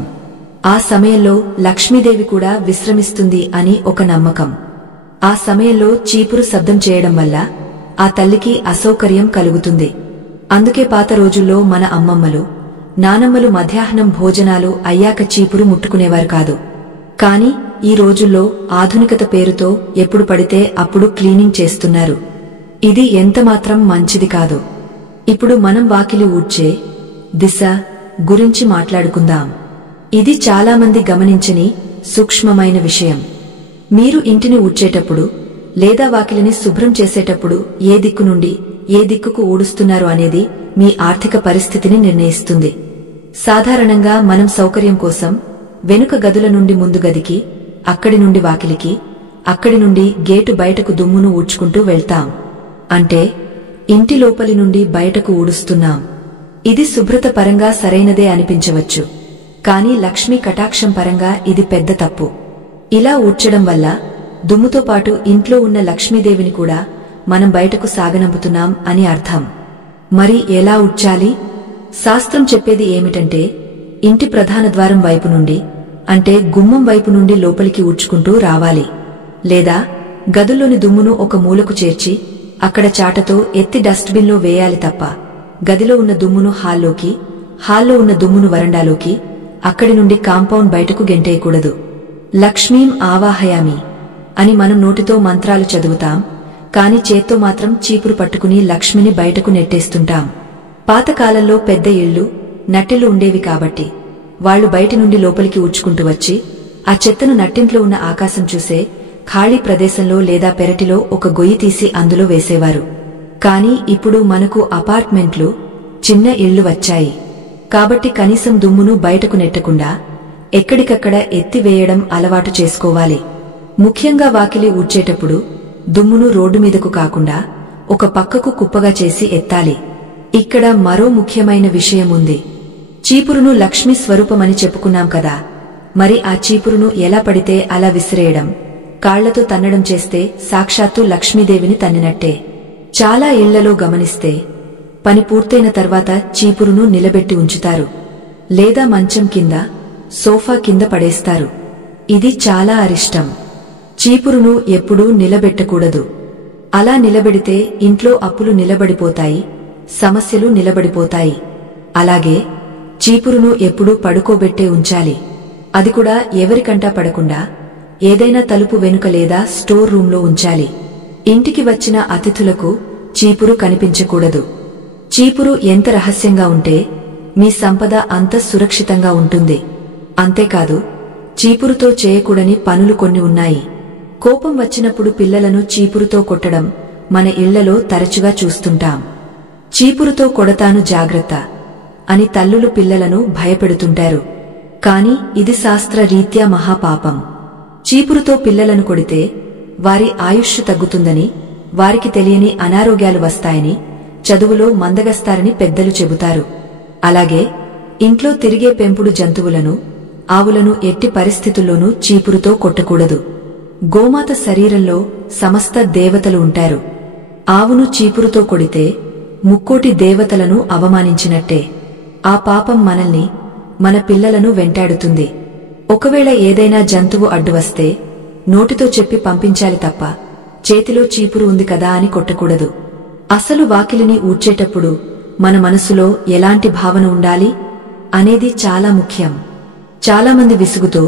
ఆ సమయంలో లక్ష్మీదేవి కూడా విశ్రమిస్తుంది అని ఒక నమ్మకం. ఆ సమయంలో చీపురు శబ్దం చేయడం వల్ల ఆ తల్లికి అసౌకర్యం కలుగుతుంది. అందుకే పాత రోజుల్లో మన అమ్మమ్మలు, నానమ్మలు మధ్యాహ్నం భోజనాలు అయ్యాక చీపురు ముట్టుకునేవారు కాదు. కాని ఈ రోజుల్లో ఆధునికత పేరుతో ఎప్పుడు పడితే అప్పుడు క్లీనింగ్ చేస్తున్నారు. ఇది ఎంతమాత్రం మంచిది కాదు. ఇప్పుడు మనం వాకిలి ఊడ్చే దిశ గురించి మాట్లాడుకుందాం. ఇది చాలామంది గమనించని సూక్ష్మమైన విషయం. మీరు ఇంటిని ఊడ్చేటప్పుడు లేదా వాకిలిని శుభ్రం చేసేటప్పుడు ఏ దిక్కు నుండి ఏ దిక్కుకు ఊడుస్తున్నారు అనేది మీ ఆర్థిక పరిస్థితిని నిర్ణయిస్తుంది. సాధారణంగా మనం సౌకర్యం కోసం వెనుక గదుల నుండి ముందు గదికి, అక్కడి నుండి వాకిలికి, అక్కడి నుండి గేటు బయటకు దుమ్మును ఊడ్చుకుంటూ వెళ్తాం. అంటే ఇంటి లోపలి నుండి బయటకు ఊడుస్తున్నాం. ఇది శుభ్రత పరంగా సరైనదే అనిపించవచ్చు, కాని లక్ష్మీ కటాక్షం పరంగా ఇది పెద్ద తప్పు. ఇలా ఊడ్చడం వల్ల దుమ్ముతో పాటు ఇంట్లో ఉన్న లక్ష్మీదేవిని కూడా మనం బయటకు సాగనంపుతున్నాం అని అర్థం. మరి ఎలా ఊడ్చాలి? శాస్త్రం చెప్పేది ఏమిటంటే, ఇంటి ప్రధాన ద్వారం వైపు నుండి, అంటే గుమ్మం వైపు నుండి లోపలికి ఊడ్చుకుంటూ రావాలి. లేదా గదుల్లోని దుమ్మును ఒక మూలకు చేర్చి అక్కడ చాటతో ఎత్తి డస్ట్బిన్లో వేయాలి తప్ప గదిలో ఉన్న దుమ్మును హాల్లోకి, హాల్లో ఉన్న దుమ్మును వరండాలోకి, అక్కడి నుండి కాంపౌండ్ బయటకు గెంటేయకూడదు. లక్ష్మీం ఆవాహయామి అని మనం నోటితో మంత్రాలు చదువుతాం, కాని చేత్తో మాత్రం చీపురు పట్టుకుని లక్ష్మిని బయటకు నెట్టేస్తుంటాం. పాతకాలంలో పెద్ద ఇళ్లు, నట్టిళ్లు ఉండేవి కాబట్టి వాళ్లు బయటి నుండి లోపలికి ఊడ్చుకుంటూ వచ్చి ఆ చెత్తను నట్టింట్లో ఉన్న ఆకాశం చూసే ఖాళీ ప్రదేశంలో లేదా పెరటిలో ఒక గొయ్యి తీసి అందులో వేసేవారు. కాని ఇప్పుడు మనకు అపార్ట్మెంట్లు, చిన్న ఇళ్లు వచ్చాయి కాబట్టి కనీసం దుమ్మును బయటకు నెట్టకుండా ఎక్కడికక్కడ ఎత్తివేయడం అలవాటు చేసుకోవాలి. ముఖ్యంగా వాకిలి ఊడ్చేటప్పుడు దుమ్మును రోడ్డు మీదకు కాకుండా ఒక పక్కకు కుప్పగా చేసి ఎత్తాలి. ఇక్కడ మరో ముఖ్యమైన విషయం ఉంది. చీపురును లక్ష్మీ స్వరూపమని చెప్పుకున్నాం కదా, మరి ఆ చీపురును ఎలా పడితే అలా విసిరేయడం, కాళ్లతో తన్నడం చేస్తే సాక్షాత్తు లక్ష్మీదేవిని తన్నినట్టే. చాలా ఇళ్లలో గమనిస్తే పని పూర్తయిన తర్వాత చీపురును నిలబెట్టి ఉంచుతారు, లేదా మంచం కింద, సోఫా కింద పడేస్తారు. ఇది చాలా అరిష్టం. చీపురును ఎప్పుడూ నిలబెట్టకూడదు. అలా నిలబెడితే ఇంట్లో అప్పులు నిలబడిపోతాయి, సమస్యలు నిలబడిపోతాయి. అలాగే చీపురును ఎప్పుడూ పడుకోబెట్టే ఉంచాలి. అది కూడా ఎవరికంటా పడకుండా ఏదైనా తలుపు వెనుక లేదా స్టోర్ రూంలో ఉంచాలి. ఇంటికి వచ్చిన అతిథులకు చీపురు కనిపించకూడదు. చీపురు ఎంత రహస్యంగా ఉంటే మీ సంపద అంత సురక్షితంగా ఉంటుంది. అంతేకాదు, చీపురుతో చేయకూడని పనులు కొన్ని ఉన్నాయి. కోపం వచ్చినప్పుడు పిల్లలను చీపురుతో కొట్టడం మన ఇళ్లలో తరచుగా చూస్తుంటాం. చీపురుతో కొడతాను జాగ్రత్త అని తల్లులు పిల్లలను భయపెడుతుంటారు. కాని ఇది శాస్త్రరీత్యా మహాపాపం. చీపురుతో పిల్లలను కొడితే వారి ఆయుష్షు తగ్గుతుందని, వారికి తెలియని అనారోగ్యాలు వస్తాయని, చదువులో మందగస్తారని పెద్దలు చెబుతారు. అలాగే ఇంట్లో తిరిగే పెంపుడు జంతువులను, ఆవులను ఎట్టి పరిస్థితుల్లోనూ చీపురుతో కొట్టకూడదు. గోమాత శరీరంలో సమస్త దేవతలు ఉంటారు. ఆవును చీపురుతో కొడితే ముక్కోటి దేవతలను అవమానించినట్టే. ఆ పాపం మనల్ని, మన పిల్లలను వెంటాడుతుంది. ఒకవేళ ఏదైనా జంతువు అడ్డువస్తే నోటితో చెప్పి పంపించాలి తప్ప చేతిలో చీపురు ఉంది కదా అని కొట్టకూడదు. అసలు వాకిలిని ఊడ్చేటప్పుడు మన మనసులో ఎలాంటి భావన ఉండాలి అనేది చాలా ముఖ్యం. చాలామంది విసుగుతో,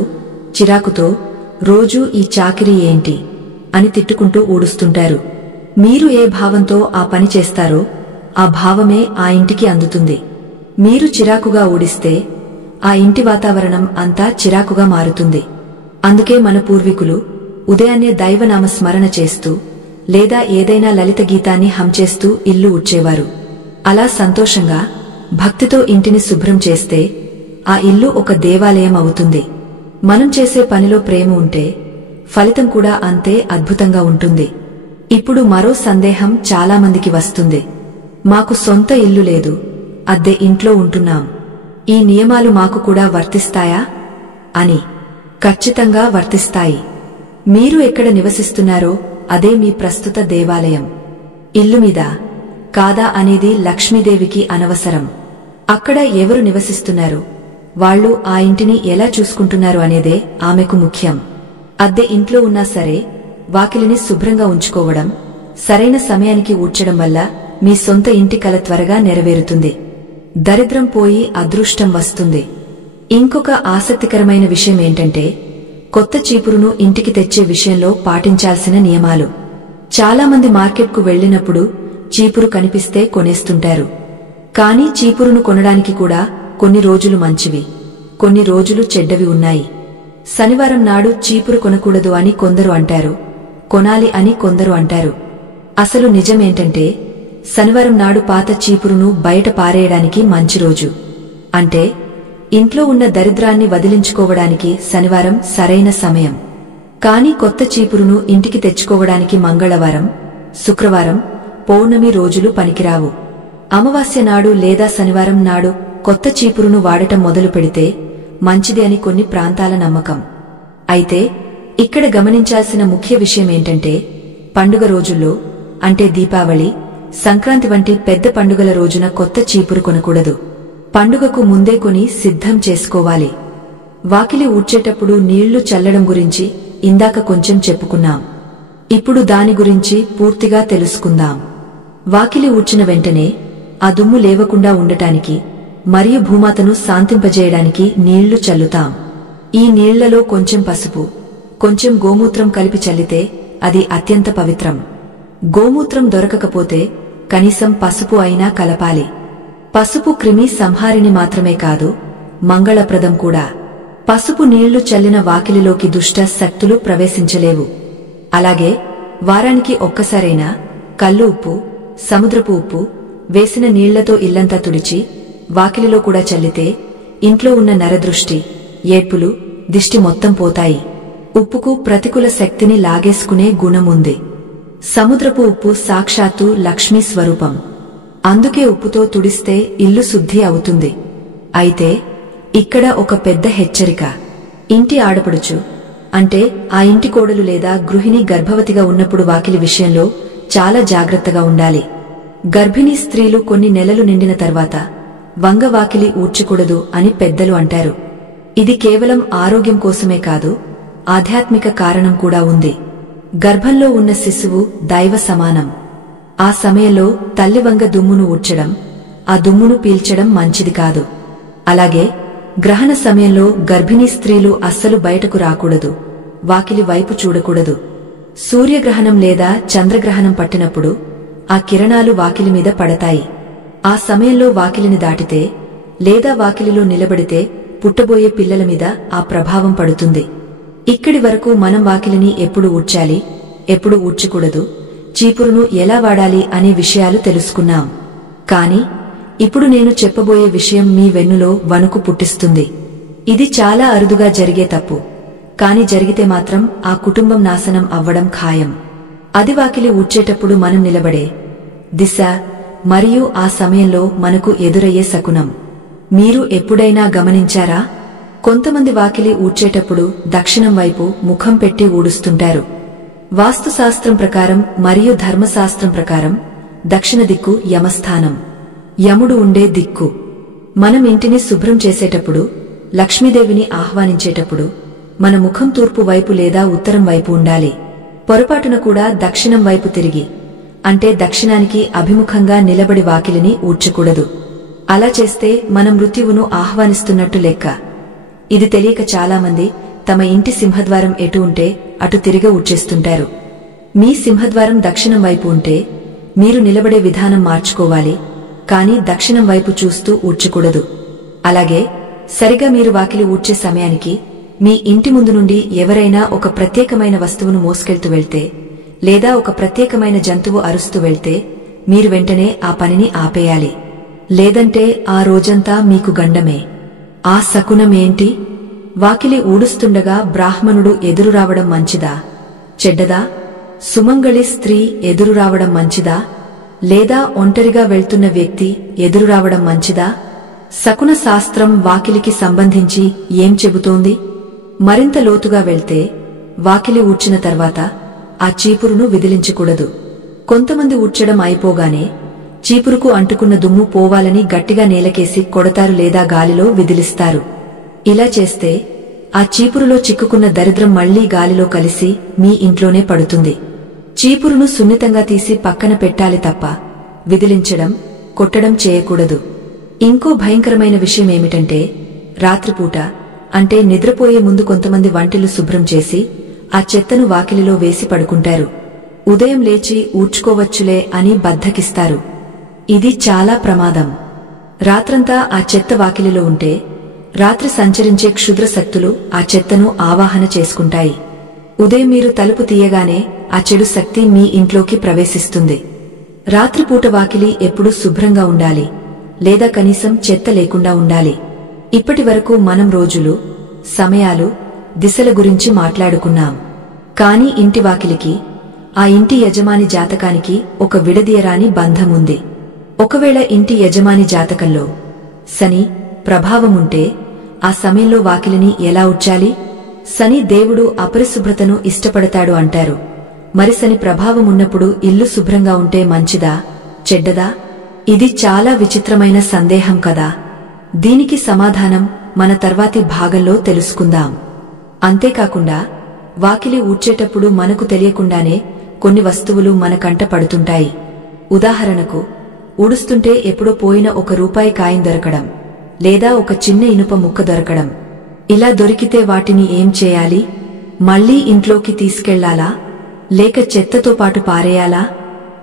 చిరాకుతో రోజూ ఈ చాకిరీ ఏంటి అని తిట్టుకుంటూ ఊడుస్తుంటారు. మీరు ఏ భావంతో ఆ పని చేస్తారో ఆ భావమే ఆ ఇంటికి అందుతుంది. మీరు చిరాకుగా ఊడిస్తే ఆ ఇంటి వాతావరణం అంతా చిరాకుగా మారుతుంది. అందుకే మన పూర్వీకులు ఉదయాన్నే దైవనామ స్మరణ చేస్తూ లేదా ఏదైనా లలిత గీతాన్ని హంచేస్తూ ఇల్లు ఊడ్చేవారు. అలా సంతోషంగా, భక్తితో ఇంటిని శుభ్రం చేస్తే ఆ ఇల్లు ఒక దేవాలయం అవుతుంది. మనం చేసే పనిలో ప్రేమ ఉంటే ఫలితం కూడా అంతే అద్భుతంగా ఉంటుంది. ఇప్పుడు మరో సందేహం చాలామందికి వస్తుంది. మాకు సొంత ఇల్లు లేదు, అద్దె ఇంట్లో ఉంటున్నాం, ఈ నియమాలు మాకు కూడా వర్తిస్తాయా అని. ఖచ్చితంగా వర్తిస్తాయి. మీరు ఎక్కడ నివసిస్తున్నారో అదే మీ ప్రస్తుత దేవాలయం. ఇల్లు మీద కాదా అనేది లక్ష్మీదేవికి అనవసరం. అక్కడ ఎవరు నివసిస్తున్నారు, వాళ్లు ఆ ఇంటిని ఎలా చూసుకుంటున్నారు అనేదే ఆమెకు ముఖ్యం. అద్దె ఇంట్లో ఉన్నా సరే వాకిలిని శుభ్రంగా ఉంచుకోవడం, సరైన సమయానికి ఊడ్చడం వల్ల మీ సొంత ఇంటి కల త్వరగా నెరవేరుతుంది. దరిద్రం పోయి అదృష్టం వస్తుంది. ఇంకొక ఆసక్తికరమైన విషయం ఏంటంటే, కొత్త చీపురును ఇంటికి తెచ్చే విషయంలో పాటించాల్సిన నియమాలు. చాలామంది మార్కెట్కు వెళ్లినప్పుడు చీపురు కనిపిస్తే కొనేస్తుంటారు. కానీ చీపురును కొనడానికి కూడా కొన్ని రోజులు మంచివి, కొన్ని రోజులు చెడ్డవి ఉన్నాయి. శనివారం నాడు చీపురు కొనకూడదు అని కొందరు అంటారు, కొనాలి అని కొందరు అంటారు. అసలు నిజమేంటంటే, శనివారం నాడు పాత చీపురును బయట పారేయడానికి మంచి రోజు. అంటే ఇంట్లో ఉన్న దరిద్రాన్ని వదిలించుకోవడానికి శనివారం సరైన సమయం. కాని కొత్త చీపురును ఇంటికి తెచ్చుకోవడానికి మంగళవారం, శుక్రవారం, పౌర్ణమి రోజులు పనికిరావు. అమావాస్య నాడు లేదా శనివారం నాడు కొత్త చీపురును వాడటం మొదలు పెడితే మంచిది అని కొన్ని ప్రాంతాల నమ్మకం. అయితే ఇక్కడ గమనించాల్సిన ముఖ్య విషయమేంటంటే పండుగ రోజుల్లో అంటే దీపావళి, సంక్రాంతి వంటి పెద్ద పండుగల రోజున కొత్త చీపురు కొనకూడదు. పండుగకు ముందే కొని సిద్ధం చేసుకోవాలి. వాకిలి ఊడ్చేటప్పుడు నీళ్లు చల్లడం గురించి ఇందాక కొంచెం చెప్పుకున్నాం. ఇప్పుడు దాని గురించి పూర్తిగా తెలుసుకుందాం. వాకిలి ఊడ్చిన వెంటనే ఆ దుమ్ము లేవకుండా ఉండటానికి మరియు భూమాతను శాంతింపజేయడానికి నీళ్లు చల్లుతాం. ఈ నీళ్లలో కొంచెం పసుపు, కొంచెం గోమూత్రం కలిపి చల్లితే అది అత్యంత పవిత్రం. గోమూత్రం దొరకకపోతే కనీసం పసుపు అయినా కలపాలి. పసుపు క్రిమి సంహారిణి మాత్రమే కాదు, మంగళప్రదం కూడా. పసుపు నీళ్లు చల్లిన వాకిలిలోకి దుష్ట శక్తులు ప్రవేశించలేవు. అలాగే వారానికి ఒక్కసారైనా కల్లు ఉప్పు, సముద్రపు ఉప్పు వేసిన నీళ్లతో ఇల్లంతా తుడిచి వాకిలిలో కూడా చల్లితే ఇంట్లో ఉన్న నరదృష్టి, ఏడ్పులు, దిష్టి మొత్తం పోతాయి. ఉప్పుకు ప్రతికూల శక్తిని లాగేసుకునే గుణముంది. సముద్రపు ఉప్పు సాక్షాత్తు లక్ష్మీ స్వరూపం. అందుకే ఉప్పుతో తుడిస్తే ఇల్లు శుద్ధి అవుతుంది. అయితే ఇక్కడ ఒక పెద్ద హెచ్చరిక. ఇంటి ఆడపడుచు అంటే ఆ ఇంటి కోడలు లేదా గృహిణి గర్భవతిగా ఉన్నప్పుడు వాకిలి విషయంలో చాలా జాగ్రత్తగా ఉండాలి. గర్భిణీ స్త్రీలు కొన్ని నెలలు నిండిన తర్వాత వంగవాకిలి ఊడ్చకూడదు అని పెద్దలు అంటారు. ఇది కేవలం ఆరోగ్యం కోసమే కాదు, ఆధ్యాత్మిక కారణం కూడా ఉంది. గర్భంలో ఉన్న శిశువు దైవ సమానం. ఆ సమయంలో తల్లి వంగ దుమ్మును ఊడ్చడం, ఆ దుమ్మును పీల్చడం మంచిది కాదు. అలాగే గ్రహణ సమయంలో గర్భిణీ స్త్రీలు అస్సలు బయటకు రాకూడదు, వాకిలి వైపు చూడకూడదు. సూర్యగ్రహణం లేదా చంద్రగ్రహణం పట్టినప్పుడు ఆ కిరణాలు వాకిలి మీద పడతాయి. ఆ సమయంలో వాకిలిని దాటితే లేదా వాకిలిలో నిలబడితే పుట్టబోయే పిల్లల మీద ఆ ప్రభావం పడుతుంది. ఇక్కడి వరకు మనం వాకిలిని ఎప్పుడు ఊడ్చాలి, ఎప్పుడు ఊడ్చకూడదు, చీపురును ఎలా వాడాలి అనే విషయాలు తెలుసుకున్నాం. కాని ఇప్పుడు నేను చెప్పబోయే విషయం మీ వెన్నులో వణుకు పుట్టిస్తుంది. ఇది చాలా అరుదుగా జరిగే తప్పు, కాని జరిగితే మాత్రం ఆ కుటుంబం నాశనం అవ్వడం ఖాయం. అది వాకిలి ఊడ్చేటప్పుడు మనం నిలబడే దిశ మరియు ఆ సమయంలో మనకు ఎదురయ్యే శకునం. మీరు ఎప్పుడైనా గమనించారా? కొంతమంది వాకిలి ఊడ్చేటప్పుడు దక్షిణం వైపు ముఖం పెట్టి ఊడుస్తుంటారు. వాస్తుశాస్త్రం ప్రకారం మరియు ధర్మశాస్త్రం ప్రకారం దక్షిణ దిక్కు యమస్థానం, యముడు ఉండే దిక్కు. మనం ఇంటిని శుభ్రం చేసేటప్పుడు, లక్ష్మీదేవిని ఆహ్వానించేటప్పుడు మన ముఖం తూర్పు వైపు లేదా ఉత్తరం వైపు ఉండాలి. పొరపాటున కూడా దక్షిణం వైపు తిరిగి అంటే దక్షిణానికి అభిముఖంగా నిలబడి వాకిలిని ఊడ్చకూడదు. అలా చేస్తే మనం మృత్యువును ఆహ్వానిస్తున్నట్టు లెక్క. ఇది తెలియక చాలామంది తమ ఇంటి సింహద్వారం ఎటు ఉంటే అటు తిరిగి ఊడ్చేస్తుంటారు. మీ సింహద్వారం దక్షిణం వైపు ఉంటే మీరు నిలబడే విధానం మార్చుకోవాలి, కానీ దక్షిణం వైపు చూస్తూ ఊడ్చకూడదు. అలాగే సరిగా మీరు వాకిలి ఊడ్చే సమయానికి మీ ఇంటి ముందు నుండి ఎవరైనా ఒక ప్రత్యేకమైన వస్తువును మోసుకెళ్తూ వెళ్తే లేదా ఒక ప్రత్యేకమైన జంతువు అరుస్తూ వెళ్తే మీరు వెంటనే ఆ పనిని ఆపేయాలి. లేదంటే ఆ రోజంతా మీకు గండమే. ఆ శకునమేంటి? వాకిలి ఊడుస్తుండగా బ్రాహ్మణుడు ఎదురురావడం మంచిదా, చెడ్డదా? సుమంగళి స్త్రీ ఎదురురావడం మంచిదా, లేదా ఒంటరిగా వెళ్తున్న వ్యక్తి ఎదురురావడం మంచిదా? శకున శాస్త్రం వాకిలికి సంబంధించి ఏం చెబుతోంది? మరింత లోతుగా వెళ్తే వాకిలి ఊడ్చిన తర్వాత ఆ చీపురును విదిలించకూడదు. కొంతమంది ఊడ్చడం అయిపోగానే చీపురుకు అంటుకున్న దుమ్ము పోవాలని గట్టిగా నేలకేసి కొడతారు లేదా గాలిలో విదిలిస్తారు. ఇలా చేస్తే ఆ చీపురులో చిక్కుకున్న దరిద్రం మళ్లీ గాలిలో కలిసి మీ ఇంట్లోనే పడుతుంది. చీపురును సున్నితంగా తీసి పక్కన పెట్టాలి తప్ప విదిలించడం, కొట్టడం చేయకూడదు. ఇంకో భయంకరమైన విషయమేమిటంటే రాత్రిపూట అంటే నిద్రపోయే ముందు కొంతమంది వంటిల్లు శుభ్రం చేసి ఆ చెత్తను వాకిలిలో వేసి పడుకుంటారు. ఉదయం లేచి ఊడ్చుకోవచ్చులే అని బద్ధకిస్తారు. ఇది చాలా ప్రమాదం. రాత్రంతా ఆ చెత్త వాకిలిలో ఉంటే రాత్రి సంచరించే క్షుద్ర శక్తులు ఆ చెత్తను ఆవాహన చేసుకుంటాయి. ఉదయం మీరు తలుపు తీయగానే ఆ చెడు శక్తి మీ ఇంట్లోకి ప్రవేశిస్తుంది. రాత్రిపూట వాకిలి ఎప్పుడూ శుభ్రంగా ఉండాలి, లేదా కనీసం చెత్త లేకుండా ఉండాలి. ఇప్పటి వరకు మనం రోజులు, సమయాలు, దిశల గురించి మాట్లాడుకున్నాం. కాని ఇంటి వాకిలికి, ఆ ఇంటి యజమాని జాతకానికి ఒక విడదీయరాని బంధముంది. ఒకవేళ ఇంటి యజమాని జాతకంలో శని ప్రభావముంటే ఆ సమయంలో వాకిలిని ఎలా ఉడ్చాలి? శని దేవుడు అపరిశుభ్రతను ఇష్టపడతాడు అంటారు. మరి శని ప్రభావమున్నప్పుడు ఇల్లు శుభ్రంగా ఉంటే మంచిదా చెడ్డదా? ఇది చాలా విచిత్రమైన సందేహం కదా. దీనికి సమాధానం మన తర్వాతి భాగంలో తెలుసుకుందాం. అంతేకాకుండా వాకిలి ఊడ్చేటప్పుడు మనకు తెలియకుండానే కొన్ని వస్తువులు మన కంట పడుతుంటాయి. ఉదాహరణకు, ఊడుస్తుంటే ఎప్పుడో పోయిన ₹1 కాయిన్ దొరకడం, లేదా ఒక చిన్న ఇనుప ముక్క దొరకడం. ఇలా దొరికితే వాటిని ఏం చేయాలి? మళ్లీ ఇంట్లోకి తీసుకెళ్లాలా, లేక చెత్తతో పాటు పారేయాలా?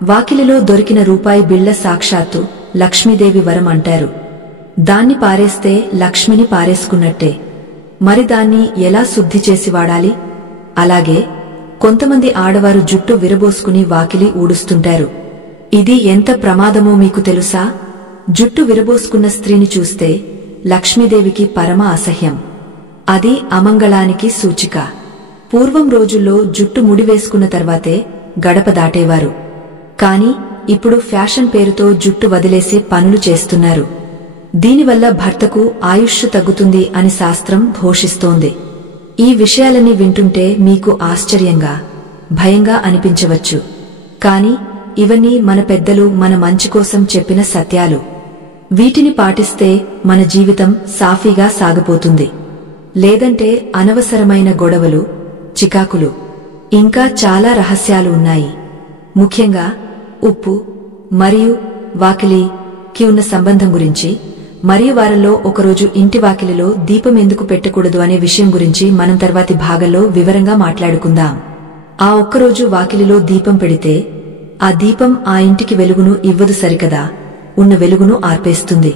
వాకిలిలో దొరికిన రూపాయి బిళ్ల సాక్షాత్తు లక్ష్మీదేవి వరం అంటారు. దాన్ని పారేస్తే లక్ష్మిని పారేసుకున్నట్టే. మరి దాన్ని ఎలా శుద్ధి చేసి వాడాలి? అలాగే కొంతమంది ఆడవారు జుట్టు విరబోసుకుని వాకిలి ఊడుస్తుంటారు. ఇది ఎంత ప్రమాదమో మీకు తెలుసా? జుట్టు విరబోసుకున్న స్త్రీని చూస్తే లక్ష్మీదేవికి పరమ అసహ్యం. అది అమంగళానికి సూచిక. పూర్వం రోజుల్లో జుట్టు ముడివేసుకున్న తర్వాతే గడప దాటేవారు. కాని ఇప్పుడు ఫ్యాషన్ పేరుతో జుట్టు వదిలేసి పనులు చేస్తున్నారు. దీనివల్ల భర్తకు ఆయుష్షు తగ్గుతుంది అని శాస్త్రం ఘోషిస్తోంది. ఈ విషయాలన్నీ వింటుంటే మీకు ఆశ్చర్యంగా, భయంగా అనిపించవచ్చు. కాని ఇవన్నీ మన పెద్దలు మన మంచి కోసం చెప్పిన సత్యాలు. వీటిని పాటిస్తే మన జీవితం సాఫీగా సాగిపోతుంది. లేదంటే అనవసరమైన గొడవలు, చికాకులు, ఇంకా చాలా రహస్యాలు ఉన్నాయి. ముఖ్యంగా ఉప్పు మరియు వాకిలికి ఉన్న సంబంధం గురించి, మరియు వారంలో ఒకరోజు ఇంటి వాకిలిలో దీపం ఎందుకు పెట్టకూడదు అనే విషయం గురించి మనం తర్వాతి భాగంలో వివరంగా మాట్లాడుకుందాం. ఆ ఒక్కరోజు వాకిలిలో దీపం పెడితే ఆ దీపం ఆ ఇంటికి వెలుగును ఇవ్వదు సరికదా, ఉన్న వెలుగును ఆర్పేస్తుంది.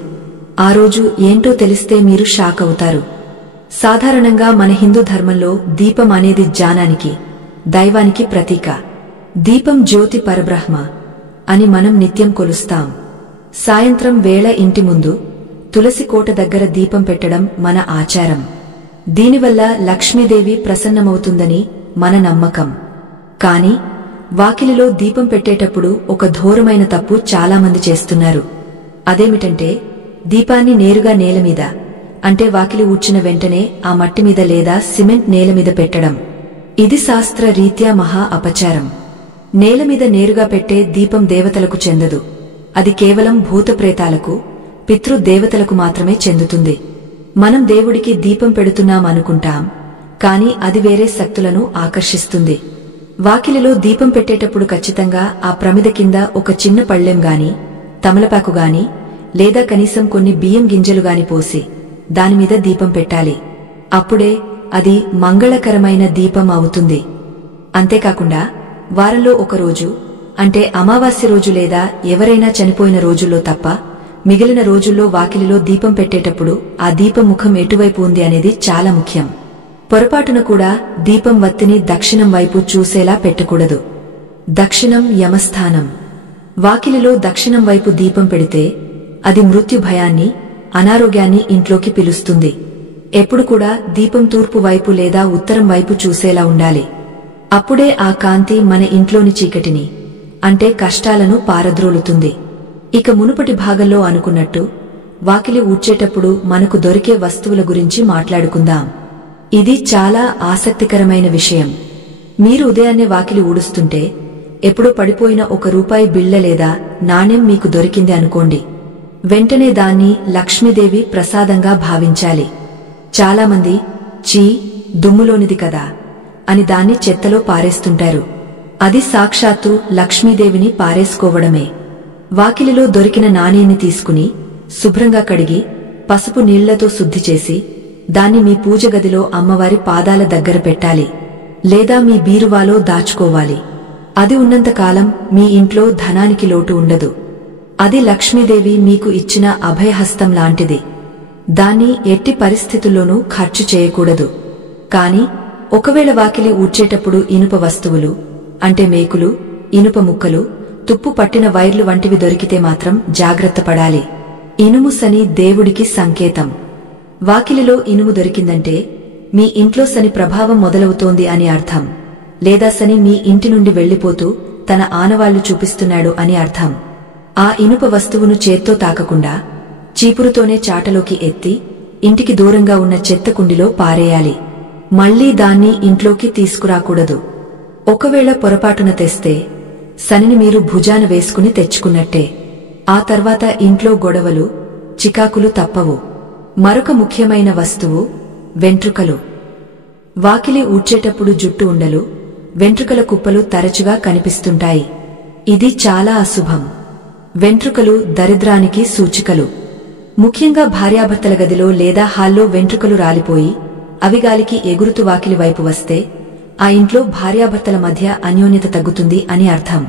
ఆ రోజు ఏంటో తెలిస్తే మీరు షాక్ అవుతారు. సాధారణంగా మన హిందూ ధర్మంలో దీపం అనేది జ్ఞానానికి, దైవానికి ప్రతీక. దీపం జ్యోతి పరబ్రహ్మ అని మనం నిత్యం కొలుస్తాం. సాయంత్రం వేళ ఇంటి ముందు తులసి కోట దగ్గర దీపం పెట్టడం మన ఆచారం. దీనివల్ల లక్ష్మీదేవి ప్రసన్నమవుతుందని మన నమ్మకం. కాని వాకిలిలో దీపం పెట్టేటప్పుడు ఒక ఘోరమైన తప్పు చాలామంది చేస్తున్నారు. అదేమిటంటే, దీపాన్ని నేరుగా నేలమీద, అంటే వాకిలి ఊడ్చిన వెంటనే ఆ మట్టి మీద లేదా సిమెంట్ నేల మీద పెట్టడం. ఇది శాస్త్ర రీత్యా మహా అపచారం. నేలమీద నేరుగా పెట్టే దీపం దేవతలకు చెందదు. అది కేవలం భూతప్రేతాలకు, పితృదేవతలకు మాత్రమే చెందుతుంది. మనం దేవుడికి దీపం పెడుతున్నామనుకుంటాం, కాని అది వేరే శక్తులను ఆకర్షిస్తుంది. వాకిలిలో దీపం పెట్టేటప్పుడు ఖచ్చితంగా ఆ ప్రమిద కింద ఒక చిన్న పళ్ళెం గాని, తమలపాకు గాని, లేదా కనీసం కొన్ని బియ్యం గింజలు గాని పోసి దానిమీద దీపం పెట్టాలి. అప్పుడే అది మంగళకరమైన దీపం అవుతుంది. అంతేకాకుండా వారంలో ఒకరోజు, అంటే అమావాస్య రోజు లేదా ఎవరైనా చనిపోయిన రోజుల్లో తప్ప మిగిలిన రోజుల్లో వాకిలిలో దీపం పెట్టేటప్పుడు ఆ దీపం ముఖం ఎటువైపు ఉంది అనేది చాలా ముఖ్యం. పొరపాటున కూడా దీపం వత్తిని దక్షిణం వైపు చూసేలా పెట్టకూడదు. దక్షిణం యమస్థానం. వాకిలిలో దక్షిణం వైపు దీపం పెడితే అది మృత్యు భయాన్ని, అనారోగ్యాన్ని ఇంట్లోకి పిలుస్తుంది. ఎప్పుడు కూడా దీపం తూర్పు వైపు లేదా ఉత్తరం వైపు చూసేలా ఉండాలి. అప్పుడే ఆ కాంతి మన ఇంట్లోని చీకటిని, అంటే కష్టాలను పారద్రోలుతుంది. ఇక మునుపటి భాగంలో అనుకున్నట్టు వాకిలి ఊడ్చేటప్పుడు మనకు దొరికే వస్తువుల గురించి మాట్లాడుకుందాం. ఇది చాలా ఆసక్తికరమైన విషయం. మీరు ఉదయాన్నే వాకిలి ఊడుస్తుంటే ఎప్పుడో పడిపోయిన ₹1 బిళ్ల లేదా నాణెం మీకు దొరికింది అనుకోండి. వెంటనే దాన్ని లక్ష్మీదేవి ప్రసాదంగా భావించాలి. చాలామంది చీ, దుమ్ములోనిది కదా అని దాన్ని చెత్తలో పారేస్తుంటారు. అది సాక్షాత్తు లక్ష్మీదేవిని పారేసుకోవడమే. వాకిలిలో దొరికిన నాణేన్ని తీసుకుని శుభ్రంగా కడిగి పసుపు నీళ్లతో శుద్ధి చేసి దాన్ని మీ పూజ గదిలో అమ్మవారి పాదాల దగ్గర పెట్టాలి, లేదా మీ బీరువాలో దాచుకోవాలి. అది ఉన్నంతకాలం మీ ఇంట్లో ధనానికి లోటు ఉండదు. అది లక్ష్మీదేవి మీకు ఇచ్చిన అభయహస్తం లాంటిది. దాన్ని ఎట్టి పరిస్థితుల్లోనూ ఖర్చు చేయకూడదు. కాని ఒకవేళ వాకిలి ఊడ్చేటప్పుడు ఇనుప వస్తువులు, అంటే మేకులు, ఇనుప ముక్కలు, తుప్పు పట్టిన వైర్లు వంటివి దొరికితే మాత్రం జాగ్రత్త పడాలి. ఇనుము శని దేవుడికి సంకేతం. వాకిలిలో ఇనుము దొరికిందంటే మీ ఇంట్లో శని ప్రభావం మొదలవుతోంది అని అర్థం. లేదా శని మీ ఇంటి నుండి వెళ్లిపోతూ తన ఆనవాళ్లు చూపిస్తున్నాడు అని అర్థం. ఆ ఇనుప వస్తువును చేత్తో తాకకుండా చీపురుతోనే చాటలోకి ఎత్తి ఇంటికి దూరంగా ఉన్న చెత్త కుండిలో పారేయాలి. మళ్లీ దాన్ని ఇంట్లోకి తీసుకురాకూడదు. ఒకవేళ పొరపాటున తెస్తే శనిని మీరు భుజాన వేసుకుని తెచ్చుకున్నట్టే. ఆ తర్వాత ఇంట్లో గొడవలు, చికాకులు తప్పవు. మరొక ముఖ్యమైన వస్తువు వెంట్రుకలు. వాకిలి ఊడ్చేటప్పుడు జుట్టు ఉండలు, వెంట్రుకల కుప్పలు తరచుగా కనిపిస్తుంటాయి. ఇది చాలా అశుభం. వెంట్రుకలు దరిద్రానికి సూచికలు. ముఖ్యంగా భార్యాభర్తల గదిలో లేదా హాల్లో వెంట్రుకలు రాలిపోయి అవి గాలికి ఎగురుతూ వాకిలి వైపు వస్తే ఆ ఇంట్లో భార్యాభర్తల మధ్య అన్యోన్యత తగ్గుతుంది అని అర్థం.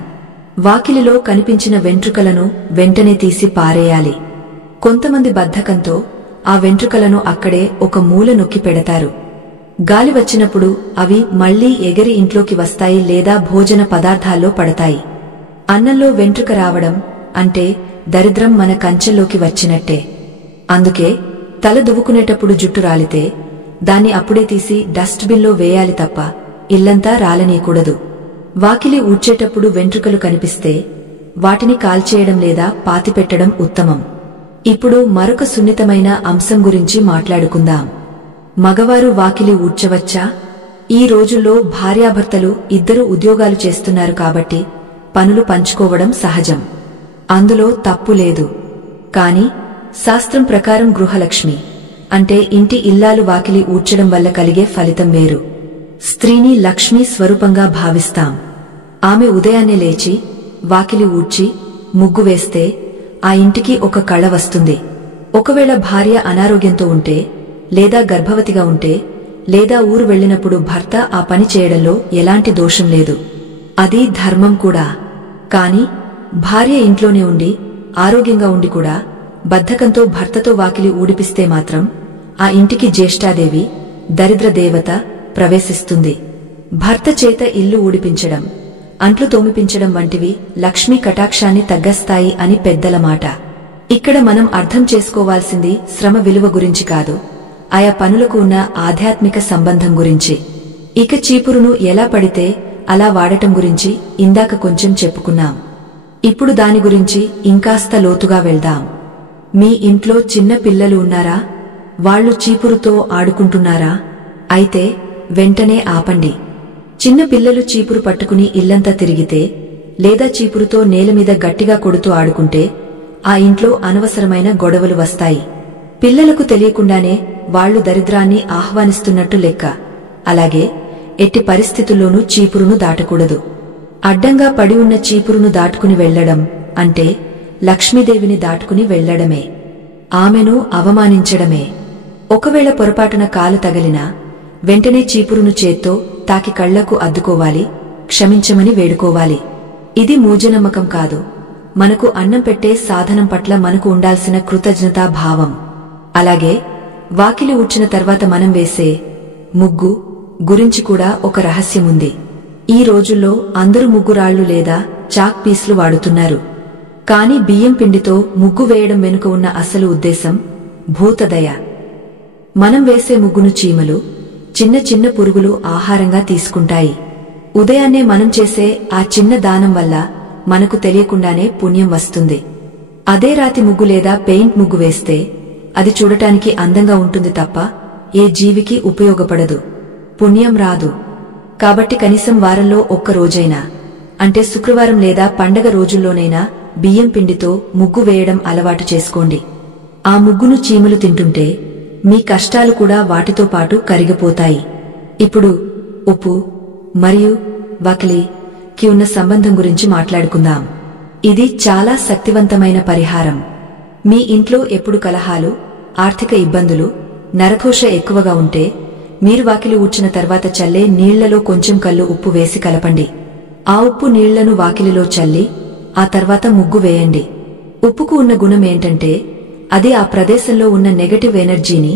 వాకిలిలో కనిపించిన వెంట్రుకలను వెంటనే తీసి పారేయాలి. కొంతమంది బద్ధకంతో ఆ వెంట్రుకలను అక్కడే ఒక మూల నొక్కి పెడతారు. గాలి వచ్చినప్పుడు అవి మళ్లీ ఎగిరి ఇంట్లోకి వస్తాయి లేదా భోజన పదార్థాల్లో పడతాయి. అన్నంలో వెంట్రుక రావడం అంటే దరిద్రం మన కంచెల్లోకి వచ్చినట్టే. అందుకే తల దువ్వుకునేటప్పుడు జుట్టు రాలితే దాన్ని అప్పుడే తీసి డస్ట్బిన్లో వేయాలి తప్ప ఇల్లంతా రాలనీయకూడదు. వాకిలి ఊడ్చేటప్పుడు వెంట్రుకలు కనిపిస్తే వాటిని కాల్చేయడం లేదా పాతిపెట్టడం ఉత్తమం. ఇప్పుడు మరొక సున్నితమైన అంశం గురించి మాట్లాడుకుందాం. మగవారు వాకిలి ఊడ్చవచ్చా? ఈ రోజుల్లో భార్యాభర్తలు ఇద్దరు ఉద్యోగాలు చేస్తున్నారు కాబట్టి పనులు పంచుకోవడం సహజం. అందులో తప్పు లేదు. కాని శాస్త్రం ప్రకారం గృహలక్ష్మి అంటే ఇంటి ఇల్లాలు వాకిలి ఊడ్చడం వల్ల కలిగే ఫలితం వేరు. స్త్రీని లక్ష్మీ స్వరూపంగా భావిస్తాం. ఆమె ఉదయాన్నే లేచి వాకిలి ఊడ్చి ముగ్గు వేస్తే ఆ ఇంటికి ఒక కళ వస్తుంది. ఒకవేళ భార్య అనారోగ్యంతో ఉంటే లేదా గర్భవతిగా ఉంటే లేదా ఊరు వెళ్లినప్పుడు భర్త ఆ పని చేయడంలో ఎలాంటి దోషం లేదు. అది ధర్మం కూడా. కాని భార్య ఇంట్లోనే ఉండి ఆరోగ్యంగా ఉండి కూడా బద్ధకంతో భర్తతో వాకిలి ఊడిపిస్తే మాత్రం ఆ ఇంటికి జ్యేష్ఠాదేవి, దరిద్ర దేవత ప్రవేశిస్తుంది. భర్త చేత ఇల్లు ఊడిపించడం, అంట్లు తోమిపించడం వంటివి లక్ష్మీ కటాక్షాన్ని తగ్గస్తాయి అని పెద్దల మాట. ఇక్కడ మనం అర్థం చేసుకోవాల్సింది శ్రమ విలువ గురించి కాదు, ఆయా పనులకు ఉన్న ఆధ్యాత్మిక సంబంధం గురించి. ఇక చీపురును ఎలా పడితే అలా వాడటం గురించి ఇందాక కొంచెం చెప్పుకున్నాం. ఇప్పుడు దాని గురించి ఇంకాస్త లోతుగా వెళ్దాం. మీ ఇంట్లో చిన్న పిల్లలు ఉన్నారా? వాళ్లు చీపురుతో ఆడుకుంటున్నారా? అయితే వెంటనే ఆపండి. చిన్న పిల్లలు చీపురు పట్టుకుని ఇల్లంతా తిరిగితే లేదా చీపురుతో నేలమీద గట్టిగా కొడుతూ ఆడుకుంటే ఆ ఇంట్లో అనవసరమైన గొడవలు వస్తాయి. పిల్లలకు తెలియకుండానే వాళ్లు దరిద్రాన్ని ఆహ్వానిస్తున్నట్టు లెక్క. అలాగే ఎట్టి పరిస్థితుల్లోనూ చీపురును దాటకూడదు. అడ్డంగా పడి ఉన్న చీపురును దాటుకుని వెళ్లడం అంటే లక్ష్మీదేవిని దాటుకుని వెళ్లడమే, ఆమెను అవమానించడమే. ఒకవేళ పొరపాటున కాలు తగిలినా వెంటనే చీపురును చేత్తో తాకి కళ్లకు అద్దుకోవాలి, క్షమించమని వేడుకోవాలి. ఇది మూఢనమ్మకం కాదు, మనకు అన్నం పెట్టే సాధనం పట్ల మనకు ఉండాల్సిన కృతజ్ఞతా భావం. అలాగే వాకిలి ఊడ్చిన తర్వాత మనం వేసే ముగ్గు గురించి కూడా ఒక రహస్యముంది. ఈ రోజుల్లో అందరూ ముగ్గురాళ్లు లేదా చాక్ పీస్లు వాడుతున్నారు. కాని బియ్యం పిండితో ముగ్గు వేయడం వెనుక ఉన్న అసలు ఉద్దేశం భూతదయ. మనం వేసే ముగ్గును చీమలు, చిన్న చిన్న పురుగులు ఆహారంగా తీసుకుంటాయి. ఉదయాన్నే మనం చేసే ఆ చిన్న దానం వల్ల మనకు తెలియకుండానే పుణ్యం వస్తుంది. అదే రాతి ముగ్గు లేదా పెయింట్ ముగ్గు వేస్తే అది చూడటానికి అందంగా ఉంటుంది తప్ప ఏ జీవికి ఉపయోగపడదు, పుణ్యం రాదు. కాబట్టి కనీసం వారంలో ఒక్క రోజైనా, అంటే శుక్రవారం లేదా పండగ రోజుల్లోనైనా బియ్యం పిండితో ముగ్గు వేయడం అలవాటు చేసుకోండి. ఆ ముగ్గును చీమలు తింటుంటే మీ కష్టాలు కూడా వాటితో పాటు కరిగిపోతాయి. ఇప్పుడు ఉప్పు మరియు వాకిలికి ఉన్న సంబంధం గురించి మాట్లాడుకుందాం. ఇది చాలా శక్తివంతమైన పరిహారం. మీ ఇంట్లో ఎప్పుడు కలహాలు, ఆర్థిక ఇబ్బందులు, నరఘోష ఎక్కువగా ఉంటే మీరు వాకిలి ఊడ్చిన తర్వాత చల్లే నీళ్లలో కొంచెం కల్లు ఉప్పు వేసి కలపండి. ఆ ఉప్పు నీళ్లను వాకిలిలో చల్లి ఆ తర్వాత ముగ్గు వేయండి. ఉప్పుకు ఉన్న గుణం ఏంటంటే అది ఆ ప్రదేశంలో ఉన్న నెగటివ్ ఎనర్జీని,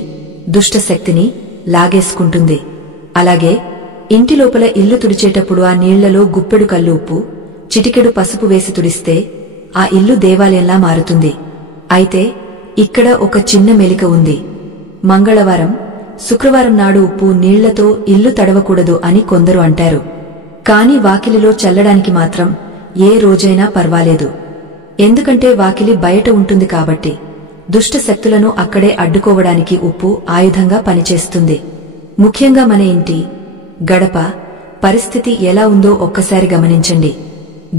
దుష్టశక్తిని లాగేసుకుంటుంది. అలాగే ఇంటి లోపల ఇల్లు తుడిచేటప్పుడు ఆ నీళ్లలో గుప్పెడు కల్లు ఉప్పు, చిటికెడు పసుపు వేసి తుడిస్తే ఆ ఇల్లు దేవాలయంలా మారుతుంది. అయితే ఇక్కడ ఒక చిన్న మెలిక ఉంది. మంగళవారం, శుక్రవారం నాడు ఉప్పు నీళ్లతో ఇల్లు తడవకూడదు అని కొందరు అంటారు. కాని వాకిలిలో చల్లడానికి మాత్రం ఏ రోజైనా పర్వాలేదు. ఎందుకంటే వాకిలి బయట ఉంటుంది కాబట్టి దుష్ట శక్తులను అక్కడే అడ్డుకోవడానికి ఉప్పు ఆయుధంగా పనిచేస్తుంది. ముఖ్యంగా మన ఇంటి గడప పరిస్థితి ఎలా ఉందో ఒక్కసారి గమనించండి.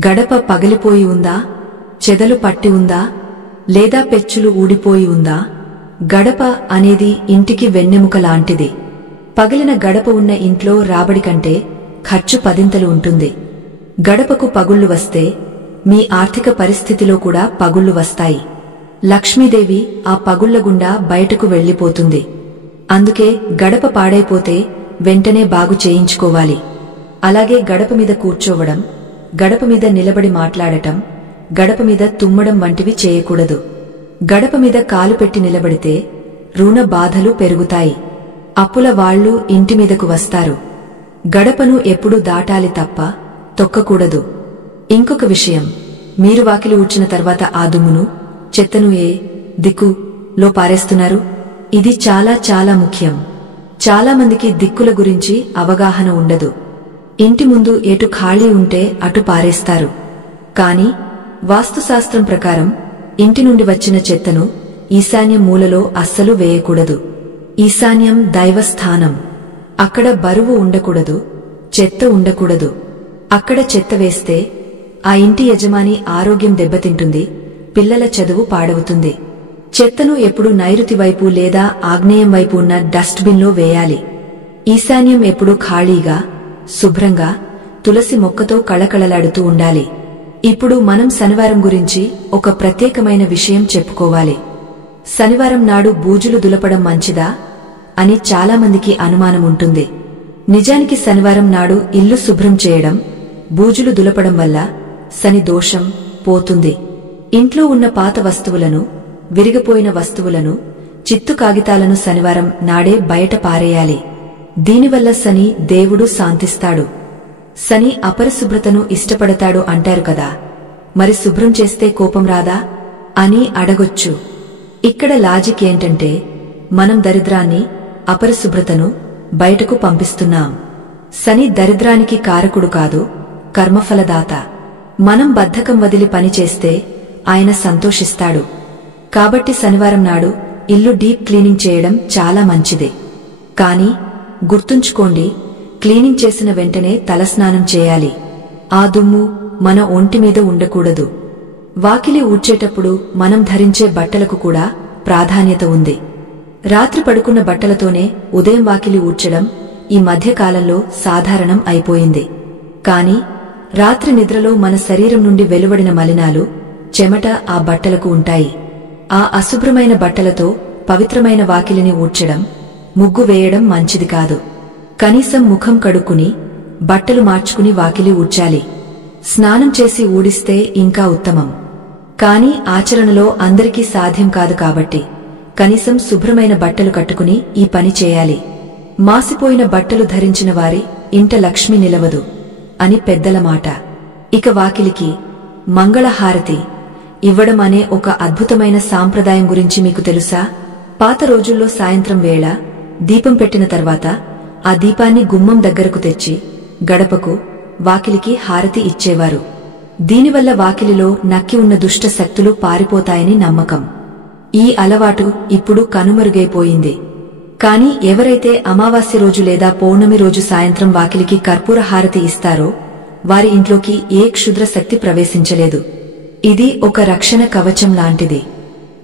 గడప పగిలిపోయి ఉందా, చెదలు పట్టి ఉందా, లేదా పెచ్చులు ఊడిపోయి ఉందా? గడప అనేది ఇంటికి వెన్నెముక లాంటిది. పగిలిన గడప ఉన్న ఇంట్లో రాబడి కంటే ఖర్చు పదింతలు ఉంటుంది. గడపకు పగుళ్లు వస్తే మీ ఆర్థిక పరిస్థితిలో కూడా పగుళ్లు వస్తాయి. లక్ష్మీదేవి ఆ పగుళ్ల గుండా బయటకు వెళ్లిపోతుంది. అందుకే గడప పాడైపోతే వెంటనే బాగు చేయించుకోవాలి. అలాగే గడప మీద కూర్చోవడం, గడప మీద నిలబడి మాట్లాడటం, గడప మీద తుమ్మడం వంటివి చేయకూడదు. గడప మీద కాలు పెట్టి నిలబడితే రుణ బాధలు పెరుగుతాయి. అప్పుల వాళ్లు ఇంటి మీదకు వస్తారు. గడపను ఎప్పుడూ దాటాలి తప్ప తొక్కకూడదు. ఇంకొక విషయం, మీరు వాకిలి ఊడ్చిన తర్వాత ఆ దుమ్మును, చెత్తను ఏ దిక్కులో పారేస్తున్నారు? ఇది చాలా చాలా ముఖ్యం. చాలా మందికి దిక్కుల గురించి అవగాహన ఉండదు. ఇంటి ముందు ఎటు ఖాళీ ఉంటే అటు పారేస్తారు. కాని వాస్తుశాస్త్రం ప్రకారం ఇంటి నుండి వచ్చిన చెత్తను ఈశాన్యం మూలలో అస్సలు వేయకూడదు. ఈశాన్యం దైవస్థానం. అక్కడ బరువు ఉండకూడదు, చెత్త ఉండకూడదు. అక్కడ చెత్త వేస్తే ఆ ఇంటి యజమాని ఆరోగ్యం దెబ్బతింటుంది, పిల్లల చదువు పాడవుతుంది. చెత్తను ఎప్పుడూ నైరుతి వైపు లేదా ఆగ్నేయం వైపు ఉన్న డస్ట్బిన్లో వేయాలి. ఈశాన్యం ఎప్పుడూ ఖాళీగా, శుభ్రంగా, తులసి మొక్కతో కళకళలాడుతూ ఉండాలి. ఇప్పుడు మనం శనివారం గురించి ఒక ప్రత్యేకమైన విషయం చెప్పుకోవాలి. శనివారం నాడు బూజులు దులపడం మంచిదా అని చాలామందికి అనుమానం ఉంటుంది. నిజానికి శనివారం నాడు ఇల్లు శుభ్రం చేయడం, బూజులు దులపడం వల్ల శని దోషం పోతుంది. ఇంట్లో ఉన్న పాత వస్తువులను, విరిగిపోయిన వస్తువులను, చిత్తు కాగితాలను శనివారం నాడే బయట పారేయాలి. దీనివల్ల శని దేవుడు శాంతిస్తాడు. శని అపరిశుభ్రతను ఇష్టపడతాడు అంటారు కదా, మరి శుభ్రం చేస్తే కోపం రాదా అని అడగొచ్చు. ఇక్కడ లాజిక్ ఏంటంటే, మనం దరిద్రాన్ని, అపరిశుభ్రతను బయటకు పంపిస్తున్నాం. శని దరిద్రానికి కారకుడు కాదు, కర్మఫలదాత. మనం బద్ధకం వదిలి పనిచేస్తే ఆయన సంతోషిస్తాడు. కాబట్టి శనివారం నాడు ఇల్లు డీప్ క్లీనింగ్ చేయడం చాలా మంచిదే. కాని గుర్తుంచుకోండి, క్లీనింగ్ చేసిన వెంటనే తలస్నానం చేయాలి. ఆ దుమ్ము మన ఒంటి మీద ఉండకూడదు. వాకిలి ఊడ్చేటప్పుడు మనం ధరించే బట్టలకు కూడా ప్రాధాన్యత ఉంది. రాత్రి పడుకున్న బట్టలతోనే ఉదయం వాకిలి ఊడ్చడం ఈ మధ్యకాలంలో సాధారణం అయిపోయింది. కాని రాత్రి నిద్రలో మన శరీరం నుండి వెలువడిన మలినాలు, చెమట ఆ బట్టలకు ఉంటాయి. ఆ అశుభ్రమైన బట్టలతో పవిత్రమైన వాకిలిని ఊడ్చడం, ముగ్గు వేయడం మంచిది కాదు. కనీసం ముఖం కడుక్కుని, బట్టలు మార్చుకుని వాకిలి ఊడ్చాలి. స్నానం చేసి ఊడిస్తే ఇంకా ఉత్తమం. కాని ఆచరణలో అందరికీ సాధ్యం కాదు కాబట్టి కనీసం శుభ్రమైన బట్టలు కట్టుకుని ఈ పని చేయాలి. మాసిపోయిన బట్టలు ధరించిన వారి ఇంట లక్ష్మి నిలవదు అని పెద్దల మాట. ఇక వాకిలికి మంగళహారతి ఇవ్వడం అనే ఒక అద్భుతమైన సాంప్రదాయం గురించి మీకు తెలుసా? పాత రోజుల్లో సాయంత్రం వేళ దీపం పెట్టిన తర్వాత ఆ దీపాన్ని గుమ్మం దగ్గరకు తెచ్చి గడపకు, వాకిలికి హారతి ఇచ్చేవారు. దీనివల్ల వాకిలిలో నక్కి ఉన్న దుష్ట శక్తులు పారిపోతాయని నమ్మకం. ఈ అలవాటు ఇప్పుడు కనుమరుగైపోయింది. కాని ఎవరైతే అమావాస్య రోజు లేదా పౌర్ణమి రోజు సాయంత్రం వాకిలికి కర్పూర హారతి ఇస్తారో వారి ఇంట్లోకి ఏ క్షుద్ర శక్తి ప్రవేశించలేదు. ఇది ఒక రక్షణ కవచం లాంటిది.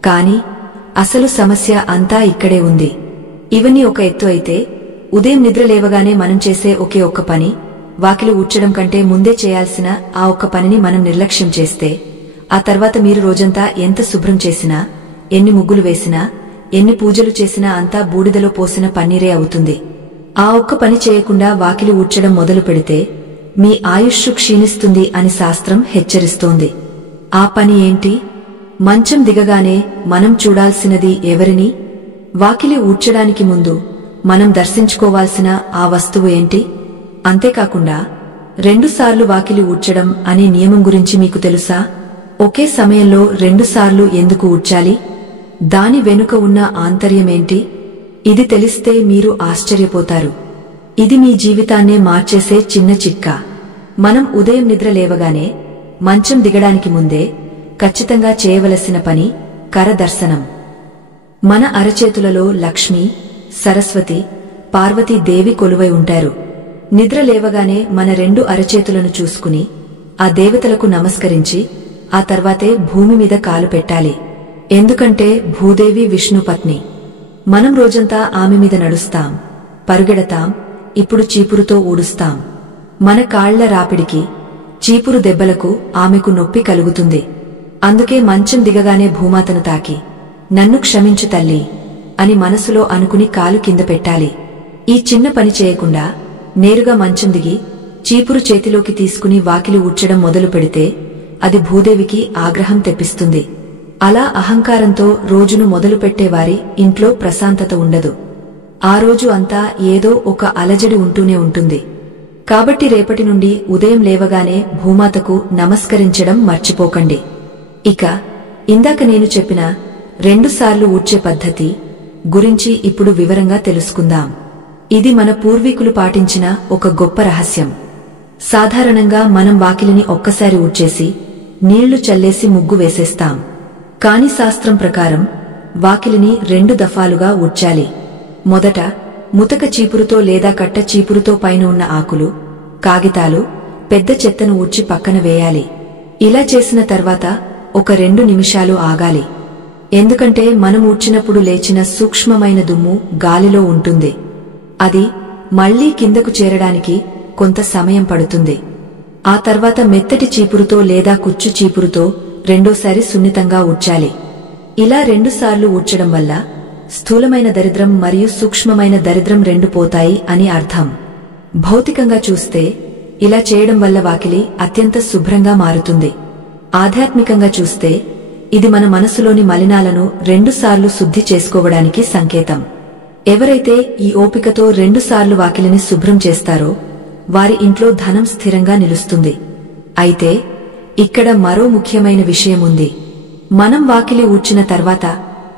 కాని అసలు సమస్య అంతా ఇక్కడే ఉంది. ఇవన్నీ ఒక ఎత్తు అయితే, ఉదయం నిద్ర లేవగానే మనం చేసే ఒకే ఒక్క పని, వాకిలి ఊడ్చడం కంటే ముందే చేయాల్సిన ఆ ఒక్క పనిని మనం నిర్లక్ష్యం చేస్తే, ఆ తర్వాత మీరు రోజంతా ఎంత శుభ్రం చేసినా, ఎన్ని ముగ్గులు వేసినా, ఎన్ని పూజలు చేసినా అంతా బూడిదలో పోసిన పన్నీరే అవుతుంది. ఆ ఒక్క పని చేయకుండా వాకిలి ఊడ్చడం మొదలు పెడితే మీ ఆయుష్షు క్షీణిస్తుంది అని శాస్త్రం హెచ్చరిస్తోంది. ఆ పని ఏంటి? మంచం దిగగానే మనం చూడాల్సినది ఎవరిని? వాకిలి ఊడ్చడానికి ముందు మనం దర్శించుకోవాల్సిన ఆ వస్తువు ఏంటి? అంతేకాకుండా 2 సార్లు వాకిలి ఊడ్చడం అనే నియమం గురించి మీకు తెలుసా? ఒకే సమయంలో 2 సార్లు ఎందుకు ఊడ్చాలి? దాని వెనుక ఉన్న ఆంతర్యమేంటి? ఇది తెలిస్తే మీరు ఆశ్చర్యపోతారు. ఇది మీ జీవితాన్నే మార్చేసే చిన్న చిట్కా. మనం ఉదయం నిద్ర లేవగానే మంచం దిగడానికి ముందే ఖచ్చితంగా చేయవలసిన పని కరదర్శనం. మన అరచేతులలో లక్ష్మి, సరస్వతి, పార్వతీదేవి కొలువై ఉంటారు. నిద్ర లేవగానే మన 2 అరచేతులను చూసుకుని ఆ దేవతలకు నమస్కరించి ఆ తర్వాతే భూమి మీద కాలు పెట్టాలి. ఎందుకంటే భూదేవి విష్ణుపత్ని. మనం రోజంతా ఆమె మీద నడుస్తాం, పరుగెడతాం, ఇప్పుడు చీపురుతో ఊడుస్తాం. మన కాళ్ల రాపిడికి, చీపురు దెబ్బలకు ఆమెకు నొప్పి కలుగుతుంది. అందుకే మంచం దిగగానే భూమాతను తాకి నన్ను క్షమించు తల్లి అని మనసులో అనుకుని కాలు కింద పెట్టాలి. ఈ చిన్న పని చేయకుండా నేరుగా మంచం దిగి చీపురు చేతిలోకి తీసుకుని వాకిలి ఊడ్చడం మొదలు పెడితే అది భూదేవికి ఆగ్రహం తెప్పిస్తుంది. అలా అహంకారంతో రోజును మొదలుపెట్టేవారి ఇంట్లో ప్రశాంతత ఉండదు. ఆ రోజు అంతా ఏదో ఒక అలజడి ఉంటూనే ఉంటుంది. కాబట్టి రేపటి నుండి ఉదయం లేవగానే భూమాతకు నమస్కరించడం మర్చిపోకండి. ఇక ఇందాక నేను చెప్పిన 2 సార్లు ఊడ్చే పద్ధతి గురించి ఇప్పుడు వివరంగా తెలుసుకుందాం. ఇది మన పూర్వీకులు పాటించిన ఒక గొప్ప రహస్యం. సాధారణంగా మనం వాకిలిని ఒక్కసారి ఊడ్చేసి నీళ్లు చల్లేసి ముగ్గు వేసేస్తాం. కాని శాస్త్రం ప్రకారం వాకిలిని 2 దఫాలుగా ఊడ్చాలి. మొదట ముతక చీపురుతో లేదా కట్ట చీపురుతో పైన ఉన్న ఆకులు, కాగితాలు, పెద్ద చెత్తను ఊడ్చి పక్కన వేయాలి. ఇలా చేసిన తర్వాత ఒక 2 నిమిషాలు ఆగాలి. ఎందుకంటే మనం ఊడ్చినప్పుడు లేచిన సూక్ష్మమైన దుమ్ము గాలిలో ఉంటుంది. అది మళ్లీ కిందకు చేరడానికి కొంత సమయం పడుతుంది. ఆ తర్వాత మెత్తటి చీపురుతో లేదా కుచ్చు చీపురుతో రెండోసారి సున్నితంగా ఊడ్చాలి. ఇలా 2 సార్లు ఊడ్చడం వల్ల స్థూలమైన దరిద్రం మరియు సూక్ష్మమైన దరిద్రం 2 పోతాయి అని అర్థం. భౌతికంగా చూస్తే ఇలా చేయడం వల్ల వాకిలి అత్యంత శుభ్రంగా మారుతుంది. ఆధ్యాత్మికంగా చూస్తే ఇది మన మనసులోని మలినాలను 2 సార్లు శుద్ధి చేసుకోవడానికి సంకేతం. ఎవరైతే ఈ ఓపికతో 2 సార్లు వాకిలిని శుభ్రం చేస్తారో వారి ఇంట్లో ధనం స్థిరంగా నిలుస్తుంది. అయితే ఇక్కడ మరో ముఖ్యమైన విషయం ఉంది. మనం వాకిలి ఊడ్చిన తర్వాత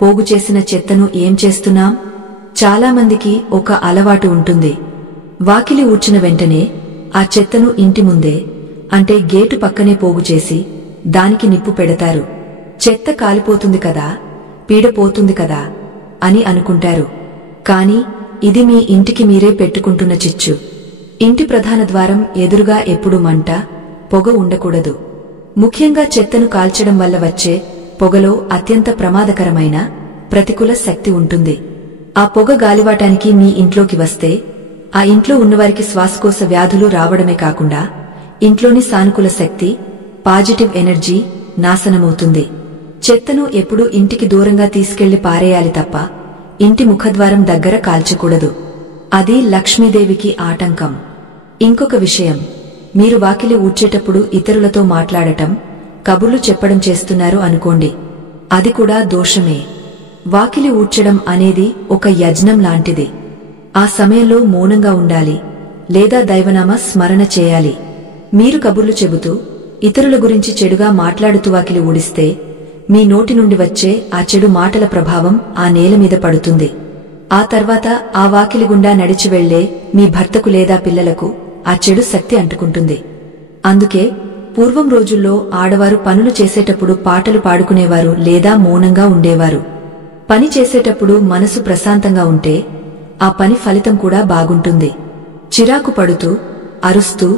పోగు చేసిన చెత్తను ఏం చేస్తున్నాం? చాలామందికి ఒక అలవాటు ఉంటుంది. వాకిలి ఊడ్చిన వెంటనే ఆ చెత్తను ఇంటి ముందే, అంటే గేటు పక్కనే పోగు చేసి దానికి నిప్పు పెడతారు. చెత్త కాలిపోతుంది కదా, పీడపోతుంది కదా అని అనుకుంటారు. కాని ఇది మీ ఇంటికి మీరే పెట్టుకుంటున్న చిచ్చు. ఇంటి ప్రధాన ద్వారం ఎదురుగా ఎప్పుడు మంట, పొగ ఉండకూడదు. ముఖ్యంగా చెత్తను కాల్చడం వల్ల వచ్చే పొగలో అత్యంత ప్రమాదకరమైన ప్రతికూల శక్తి ఉంటుంది. ఆ పొగ గాలివాటానికి మీ ఇంట్లోకి వస్తే ఆ ఇంట్లో ఉన్నవారికి శ్వాసకోశ వ్యాధులు రావడమే కాకుండా ఇంట్లోని సానుకూల శక్తి, పాజిటివ్ ఎనర్జీ నాశనమవుతుంది. చెత్తను ఎప్పుడూ ఇంటికి దూరంగా తీసుకెళ్లి పారేయాలి తప్ప ఇంటి ముఖద్వారం దగ్గర కాల్చకూడదు. అది లక్ష్మీదేవికి ఆటంకం. ఇంకొక విషయం, మీరు వాకిలి ఊడ్చేటప్పుడు ఇతరులతో మాట్లాడటం, కబుర్లు చెప్పడం చేస్తున్నారు అనుకోండి, అది కూడా దోషమే. వాకిలి ఊడ్చడం అనేది ఒక యజ్ఞం లాంటిది. ఆ సమయంలో మౌనంగా ఉండాలి లేదా దైవనామ స్మరణ చేయాలి. మీరు కబుర్లు చెబుతూ ఇతరుల గురించి చెడుగా మాట్లాడుతూ వాకిలి ఊడిస్తే మీ నోటి నుండి వచ్చే ఆ చెడు మాటల ప్రభావం ఆ నేల మీద పడుతుంది. ఆ తర్వాత ఆ వాకిలి గుండా నడిచి వెళ్లే మీ భర్తకు లేదా పిల్లలకు ఆ చెడు శక్తి అంటుకుంటుంది. అందుకే పూర్వం రోజుల్లో ఆడవారు పనులు చేసేటప్పుడు పాటలు పాడుకునేవారు లేదా మౌనంగా ఉండేవారు. పని చేసేటప్పుడు మనసు ప్రశాంతంగా ఉంటే ఆ పని ఫలితం కూడా బాగుంటుంది. చిరాకు పడుతూ, అరుస్తూ,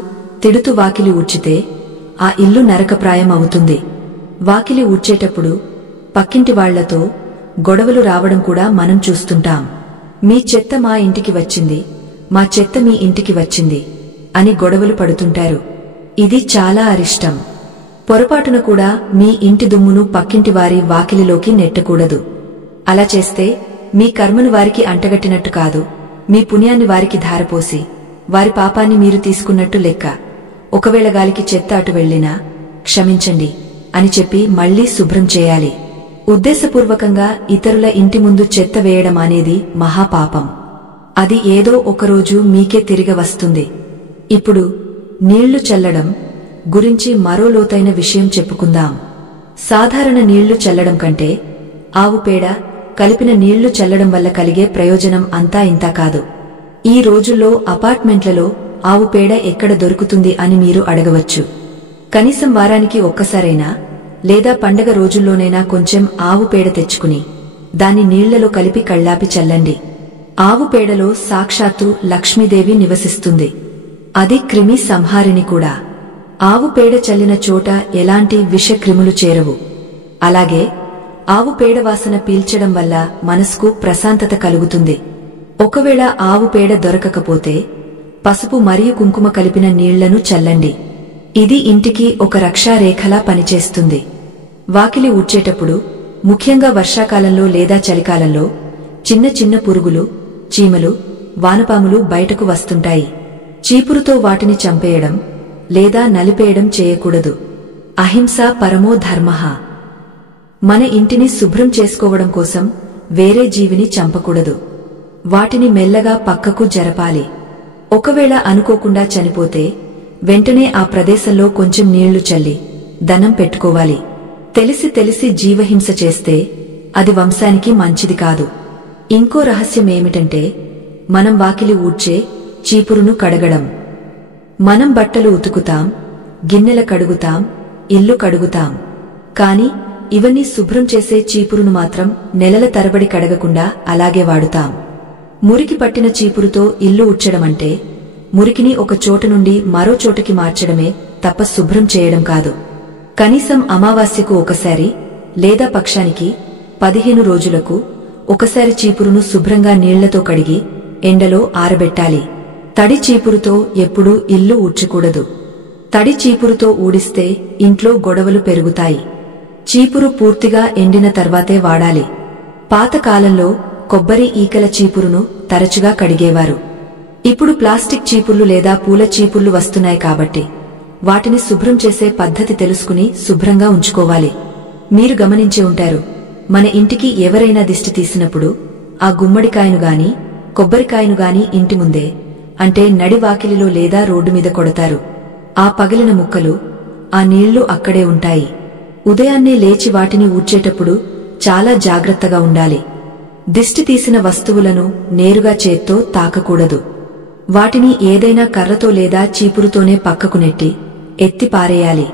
తిడుతూ వాకిలి ఊడ్చితే ఆ ఇల్లు నరకప్రాయం అవుతుంది. వాకిలి ఊడ్చేటప్పుడు పక్కింటి వాళ్లతో గొడవలు రావడం కూడా మనం చూస్తుంటాం. మీ చెత్త మా ఇంటికి వచ్చింది, మా చెత్త మీ ఇంటికి వచ్చింది అని గొడవలు పడుతుంటారు. ఇది చాలా అరిష్టం. పొరపాటున కూడా మీ ఇంటి దుమ్మును పక్కింటి వారి వాకిలిలోకి నెట్టకూడదు. అలా చేస్తే మీ కర్మను వారికి అంటగట్టినట్టు కాదు, మీ పుణ్యాన్ని వారికి ధారపోసి వారి పాపాన్ని మీరు తీసుకున్నట్టు లెక్క. ఒకవేళ గాలికి చెత్త అటు వెళ్లినా క్షమించండి అని చెప్పి మళ్లీ శుభ్రం చేయాలి. ఉద్దేశపూర్వకంగా ఇతరుల ఇంటి ముందు చెత్త వేయడం అనేది మహాపాపం. అది ఏదో ఒకరోజు మీకే తిరిగి వస్తుంది. ఇప్పుడు నీళ్లు చల్లడం గురించి మరో లోతైన విషయం చెప్పుకుందాం. సాధారణ నీళ్లు చల్లడం కంటే ఆవు పేడ కలిపిన నీళ్లు చల్లడం వల్ల కలిగే ప్రయోజనం అంతా ఇంతా కాదు. ఈ రోజుల్లో అపార్ట్మెంట్లలో ఆవు పేడ ఎక్కడ దొరుకుతుంది అని మీరు అడగవచ్చు. కనీసం వారానికి ఒక్కసారైనా లేదా పండగ రోజుల్లోనైనా కొంచెం ఆవు పేడ తెచ్చుకుని దాన్ని నీళ్లలో కలిపి కళ్ళాపి చల్లండి. ఆవు పేడలో సాక్షాత్తు లక్ష్మీదేవి నివసిస్తుంది. అది క్రిమి సంహారిణి కూడా. ఆవు పేడ చల్లిన చోట ఎలాంటి విషక్రిములు చేరవు. అలాగే ఆవు పేడ వాసన పీల్చడం వల్ల మనసుకు ప్రశాంతత కలుగుతుంది. ఒకవేళ ఆవు పేడ దొరకకపోతే పసుపు మరియు కుంకుమ కలిపిన నీళ్లను చల్లండి. ఇది ఇంటికి ఒక రక్షారేఖలా పనిచేస్తుంది. వాకిలి ఊడ్చేటప్పుడు, ముఖ్యంగా వర్షాకాలంలో లేదా చలికాలంలో చిన్న చిన్న పురుగులు, చీమలు, వానపాములు బయటకు వస్తుంటాయి. చీపురుతో వాటిని చంపేయడం లేదా నలిపేయడం చేయకూడదు. అహింస పరమో ధర్మః. మన ఇంటిని శుభ్రం చేసుకోవడం కోసం వేరే జీవిని చంపకూడదు. వాటిని మెల్లగా పక్కకు జరపాలి. ఒకవేళ అనుకోకుండా చనిపోతే వెంటనే ఆ ప్రదేశంలో కొంచెం నీళ్లు చల్లి దనం పెట్టుకోవాలి. తెలిసి జీవహింస చేస్తే అది వంశానికి మంచిది కాదు. ఇంకో రహస్యమేమిటంటే మనం వాకిలి ఊడ్చే చీపురును కడగడం. మనం బట్టలు ఉతుకుతాం, గిన్నెల కడుగుతాం, ఇల్లు కడుగుతాం. కాని ఇవన్నీ శుభ్రం చేసే చీపురును మాత్రం నెలల తరబడి కడగకుండా అలాగే వాడుతాం. మురికి పట్టిన చీపురుతో ఇల్లు ఊడ్చడమంటే మురికిని ఒక చోట నుండి మరో చోటకి మార్చడమే తప్ప శుభ్రం చేయడం కాదు. కనీసం అమావాస్యకు ఒకసారి లేదా పక్షానికి 15 రోజులకు ఒకసారి చీపురును శుభ్రంగా నీళ్లతో కడిగి ఎండలో ఆరబెట్టాలి. తడి చీపురుతో ఎప్పుడూ ఇల్లు ఊడ్చకూడదు. తడి చీపురుతో ఊడిస్తే ఇంట్లో గొడవలు పెరుగుతాయి. చీపురు పూర్తిగా ఎండిన తర్వాతే వాడాలి. పాతకాలంలో కొబ్బరి ఈకల చీపురును తరచుగా కడిగేవారు. ఇప్పుడు ప్లాస్టిక్ చీపుర్లు లేదా పూల చీపుర్లు వస్తున్నాయి కాబట్టి వాటిని శుభ్రం చేసే పద్ధతి తెలుసుకుని శుభ్రంగా ఉంచుకోవాలి. మీరు గమనించే ఉంటారు, మన ఇంటికి ఎవరైనా దిష్టి తీసినప్పుడు ఆ గుమ్మడికాయను గాని కొబ్బరికాయను గాని ఇంటి ముందే, అంటే నడి వాకిలిలో లేదా రోడ్డు మీద కొడతారు. ఆ పగిలిన ముక్కలు, ఆ నీళ్లు అక్కడే ఉంటాయి. ఉదయాన్నే లేచి వాటిని ఊడ్చేటప్పుడు చాలా జాగ్రత్తగా ఉండాలి. దిష్టి తీసిన వస్తువులను నేరుగా చేత్తో తాకకూడదు. వాటిని ఏదైనా కర్రతో లేదా చీపురుతోనే పక్కకు నెట్టి ఎత్తి పారేయాలి.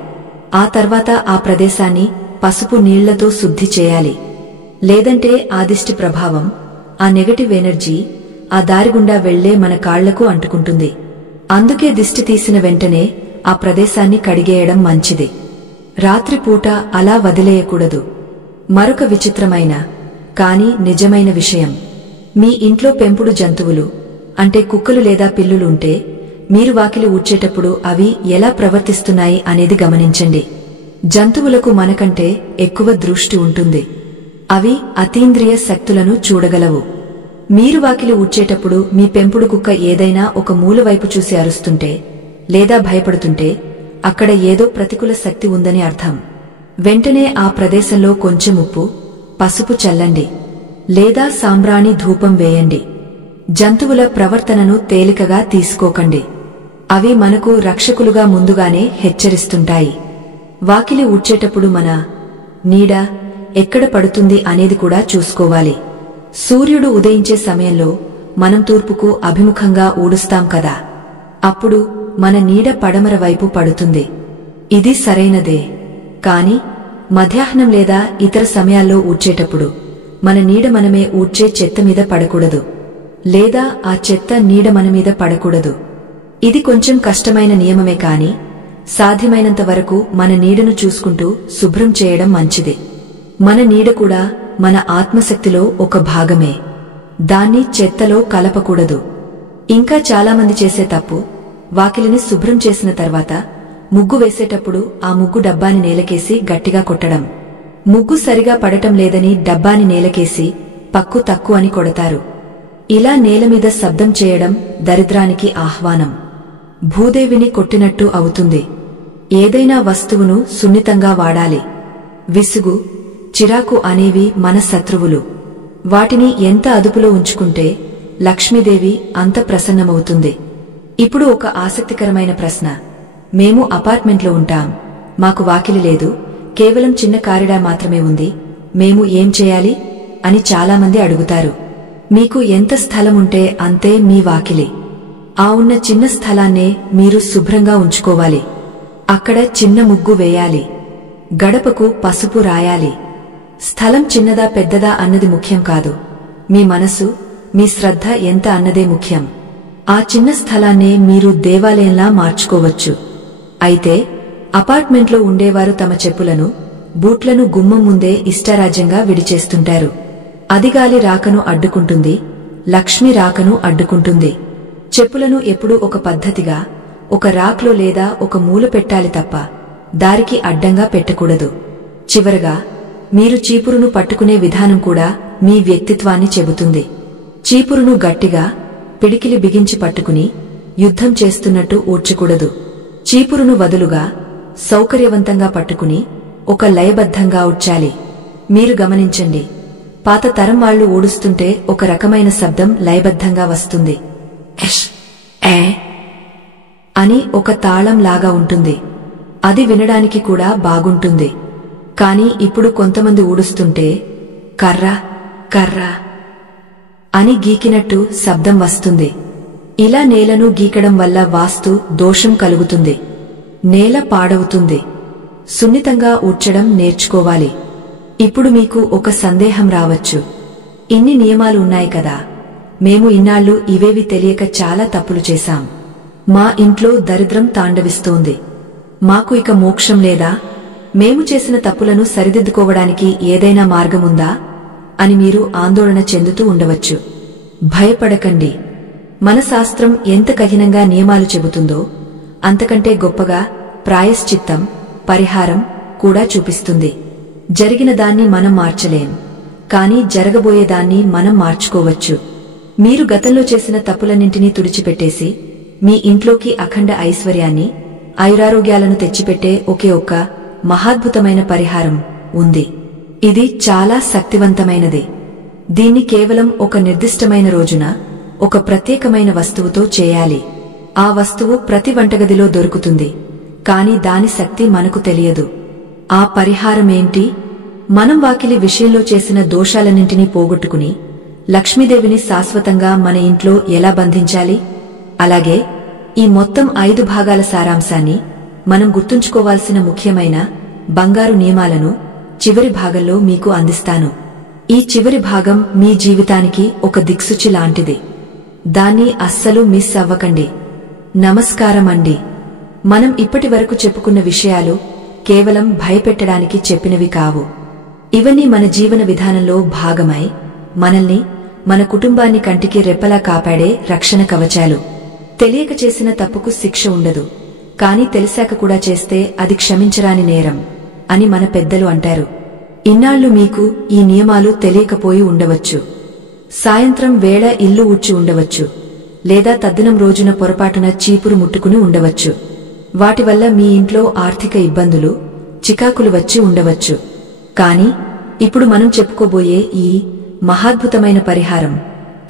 ఆ తర్వాత ఆ ప్రదేశాన్ని పసుపు నీళ్లతో శుద్ధి చేయాలి. లేదంటే ఆ దిష్టి ప్రభావం, ఆ నెగటివ్ ఎనర్జీ ఆ దారిగుండా వెళ్లే మన కాళ్లకు అంటుకుంటుంది. అందుకే దిష్టి తీసిన వెంటనే ఆ ప్రదేశాన్ని కడిగేయడం మంచిది. రాత్రిపూట అలా వదిలేయకూడదు. మరొక విచిత్రమైన కాని నిజమైన విషయం, మీ ఇంట్లో పెంపుడు జంతువులు అంటే కుక్కలు లేదా పిల్లులు ఉంటే మీరు వాకిలి ఊడ్చేటప్పుడు అవి ఎలా ప్రవర్తిస్తున్నాయి అనేది గమనించండి. జంతువులకు మనకంటే ఎక్కువ దృష్టి ఉంటుంది. అవి అతీంద్రియ శక్తులను చూడగలవు. మీరు వాకిలి ఊడ్చేటప్పుడు మీ పెంపుడు కుక్క ఏదైనా ఒక మూల వైపు చూసి అరుస్తుంటే లేదా భయపడుతుంటే అక్కడ ఏదో ప్రతికూల శక్తి ఉందని అర్థం. వెంటనే ఆ ప్రదేశంలో కొంచెం ఉప్పు, పసుపు చల్లండి లేదా సాంబ్రాణి ధూపం వేయండి. జంతువుల ప్రవర్తనను తేలికగా తీసుకోకండి. అవి మనకు రక్షకులుగా ముందుగానే హెచ్చరిస్తుంటాయి. వాకిలి ఊడ్చేటప్పుడు మన నీడ ఎక్కడ పడుతుంది అనేది కూడా చూసుకోవాలి. సూర్యుడు ఉదయించే సమయంలో మనం తూర్పుకు అభిముఖంగా ఊడుస్తాం కదా, అప్పుడు మన నీడ పడమర వైపు పడుతుంది. ఇది సరైనదే. కాని మధ్యాహ్నం లేదా ఇతర సమయాల్లో ఊడ్చేటప్పుడు మన నీడ మనమే ఊడ్చే చెత్త మీద పడకూడదు, లేదా ఆ చెత్త నీడ మన మీద పడకూడదు. ఇది కొంచెం కష్టమైన నియమమే కాని సాధ్యమైనంత వరకు మన నీడను చూసుకుంటూ శుభ్రం చేయడం మంచిది. మన నీడ కూడా మన ఆత్మశక్తిలో ఒక భాగమే. దాన్ని చెత్తలో కలపకూడదు. ఇంకా చాలామంది చేసే తప్పు, వాకిలిని శుభ్రం చేసిన తర్వాత ముగ్గు వేసేటప్పుడు ఆ ముగ్గు డబ్బాని నేలకేసి గట్టిగా కొట్టడం. ముగ్గు సరిగా పడటం లేదని డబ్బాని నేలకేసి పక్కు తక్కు అని కొడతారు. ఇలా నేలమీద శబ్దం చేయడం దరిద్రానికి ఆహ్వానం. భూదేవిని కొట్టినట్టు అవుతుంది. ఏదైనా వస్తువును సున్నితంగా వాడాలి. విసుగు, చిరాకు అనేవి మన శత్రువులు. వాటిని ఎంత అదుపులో ఉంచుకుంటే లక్ష్మీదేవి అంత ప్రసన్నమవుతుంది. ఇప్పుడు ఒక ఆసక్తికరమైన ప్రశ్న. మేము అపార్ట్మెంట్లో ఉంటాం, మాకు వాకిలి లేదు, కేవలం చిన్న కారిడార్ మాత్రమే ఉంది, మేము ఏం చేయాలి అని చాలామంది అడుగుతారు. మీకు ఎంత స్థలం ఉంటే అంతే మీ వాకిలి. ఆ ఉన్న చిన్న స్థలాన్నే మీరు శుభ్రంగా ఉంచుకోవాలి. అక్కడ చిన్న ముగ్గు వేయాలి. గడపకు పసుపు రాయాలి. స్థలం చిన్నదా పెద్దదా అన్నది ముఖ్యం కాదు. మీ మనసు, మీ శ్రద్ధ ఎంత అన్నదే ముఖ్యం. ఆ చిన్న స్థలాన్నే మీరు దేవాలయంలా మార్చుకోవచ్చు. అయితే అపార్ట్మెంట్లో ఉండేవారు తమ చెప్పులను, బూట్లను గుమ్మం ముందే ఇష్టారాజ్యంగా విడిచేస్తుంటారు. అది గాలి రాకను అడ్డుకుంటుంది, లక్ష్మి రాకను అడ్డుకుంటుంది. చెప్పులను ఎప్పుడూ ఒక పద్ధతిగా ఒక రాక్లో లేదా ఒక మూల పెట్టాలి తప్ప దారికి అడ్డంగా పెట్టకూడదు. చివరగా మీరు చీపురును పట్టుకునే విధానం కూడా మీ వ్యక్తిత్వాన్ని చెబుతుంది. చీపురును గట్టిగా పిడికిలి బిగించి పట్టుకుని యుద్ధం చేస్తున్నట్టు ఊడ్చకూడదు. చీపురును వదులుగా సౌకర్యవంతంగా పట్టుకుని ఒక లయబద్ధంగా ఊడ్చాలి. మీరు గమనించండి, పాత తరం వాళ్లు ఊడుస్తుంటే ఒక రకమైన శబ్దం లయబద్ధంగా వస్తుంది. ఎష్ ఏ అని ఒక తాళం లాగా ఉంటుంది. అది వినడానికి కూడా బాగుంటుంది. కాని ఇప్పుడు కొంతమంది ఊడుస్తుంటే కర్ర కర్ర అని గీకినట్టు శబ్దం వస్తుంది. ఇలా నేలను గీకడం వల్ల వాస్తు దోషం కలుగుతుంది. నేల పాడవుతుంది. సున్నితంగా ఊడ్చడం నేర్చుకోవాలి. ఇప్పుడు మీకు ఒక సందేహం రావచ్చు, ఇన్ని నియమాలు ఉన్నాయి కదా, మేము ఇన్నాళ్లు ఇవేవి తెలియక చాలా తప్పులు చేశాం. మా ఇంట్లో దరిద్రం తాండవిస్తోంది. మాకు ఇక మోక్షం లేదా? మేము చేసిన తప్పులను సరిదిద్దుకోవడానికి ఏదైనా మార్గముందా అని మీరు ఆందోళన చెందుతూ ఉండవచ్చు. భయపడకండి. మన శాస్త్రం ఎంత కఠినంగా నియమాలు చెబుతుందో అంతకంటే గొప్పగా ప్రాయశ్చిత్తం, పరిహారం కూడా చూపిస్తుంది. జరిగిన దాన్ని మనం మార్చలేం, కానీ జరగబోయేదాన్ని మనం మార్చుకోవచ్చు. మీరు గతంలో చేసిన తప్పులన్నింటినీ తుడిచిపెట్టేసి మీ ఇంట్లోకి అఖండ ఐశ్వర్యాన్ని, ఆయురారోగ్యాలను తెచ్చిపెట్టే ఒకే ఒక్క మహాద్భుతమైన పరిహారం ఉంది. ఇది చాలా శక్తివంతమైనది. దీన్ని కేవలం ఒక నిర్దిష్టమైన రోజున ఒక ప్రత్యేకమైన వస్తువుతో చేయాలి. ఆ వస్తువు ప్రతి వంటగదిలో దొరుకుతుంది, కాని దాని శక్తి మనకు తెలియదు. ఆ పరిహారమేంటి? మనం వాకిలి విషయంలో చేసిన దోషాలన్నింటినీ పోగొట్టుకుని లక్ష్మీదేవిని శాశ్వతంగా మన ఇంట్లో ఎలా బంధించాలి? అలాగే ఈ మొత్తం 5 భాగాల సారాంశాన్ని, మనం గుర్తుంచుకోవాల్సిన ముఖ్యమైన బంగారు నియమాలను చివరి భాగంలో మీకు అందిస్తాను. ఈ చివరి భాగం మీ జీవితానికి ఒక దిక్సూచి లాంటిది. దాన్ని అస్సలు మిస్ అవ్వకండి. నమస్కారమండి. మనం ఇప్పటి వరకు చెప్పుకున్న విషయాలు కేవలం భయపెట్టడానికి చెప్పినవి కావు. ఇవన్నీ మన జీవన విధానంలో భాగమై మనల్ని, మన కుటుంబాన్ని కంటికి రెప్పలా కాపాడే రక్షణ కవచాలు. తెలియక చేసిన తప్పుకు శిక్ష ఉండదు, కాని తెలిసాక కూడా చేస్తే అది క్షమించరాని నేరం అని మన పెద్దలు అంటారు. ఇన్నాళ్లు మీకు ఈ నియమాలు తెలియకపోయి ఉండవచ్చు. సాయంత్రం వేళ ఇల్లు ఊడ్చి ఉండవచ్చు, లేదా తద్దినం రోజున పొరపాటున చీపురు ముట్టుకుని ఉండవచ్చు. వాటి వల్ల మీ ఇంట్లో ఆర్థిక ఇబ్బందులు, చికాకులు వచ్చి ఉండవచ్చు. కాని ఇప్పుడు మనం చెప్పుకోబోయే ఈ మహాద్భుతమైన పరిహారం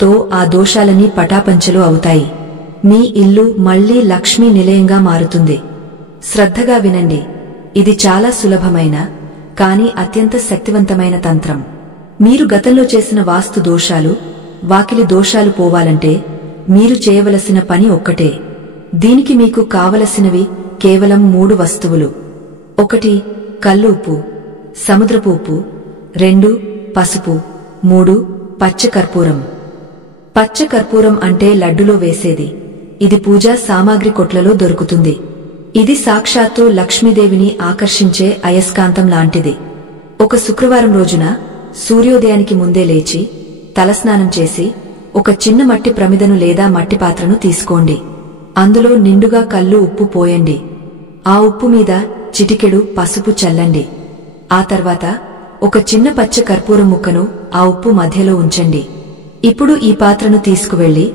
తో ఆ దోషాలన్నీ పటాపంచలు అవుతాయి. మీ ఇల్లు మళ్లీ లక్ష్మీ నిలయంగా మారుతుంది. శ్రద్ధగా వినండి. ఇది చాలా సులభమైన కాని అత్యంత శక్తివంతమైన తంత్రం. మీరు గతంలో చేసిన వాస్తు దోషాలు, వాకిలి దోషాలు పోవాలంటే మీరు చేయవలసిన పని ఒక్కటే. దీనికి మీకు కావలసినవి కేవలం 3 వస్తువులు. 1 కల్లు ఉప్పు, సముద్రపు ఉప్పు. 2 పసుపు. 3 పచ్చ కర్పూరం. పచ్చ కర్పూరం అంటే లడ్డులో వేసేది. ఇది పూజా సామాగ్రి కొట్లలో దొరుకుతుంది. ఇది సాక్షాత్తు లక్ష్మీదేవిని ఆకర్షించే అయస్కాంతం లాంటిది. ఒక శుక్రవారం రోజున సూర్యోదయానికి ముందే లేచి తలస్నానం చేసి ఒక చిన్న మట్టి ప్రమిదను లేదా మట్టి పాత్రను తీసుకోండి. అందులో నిండుగా కల్లు ఉప్పు పోయండి. ఆ ఉప్పు మీద చిటికెడు పసుపు చల్లండి. ఆ తర్వాత ఒక చిన్న పచ్చ కర్పూరం ముక్కను ఆ ఉప్పు మధ్యలో ఉంచండి. ఇప్పుడు ఈ పాత్రను తీసుకువెళ్లి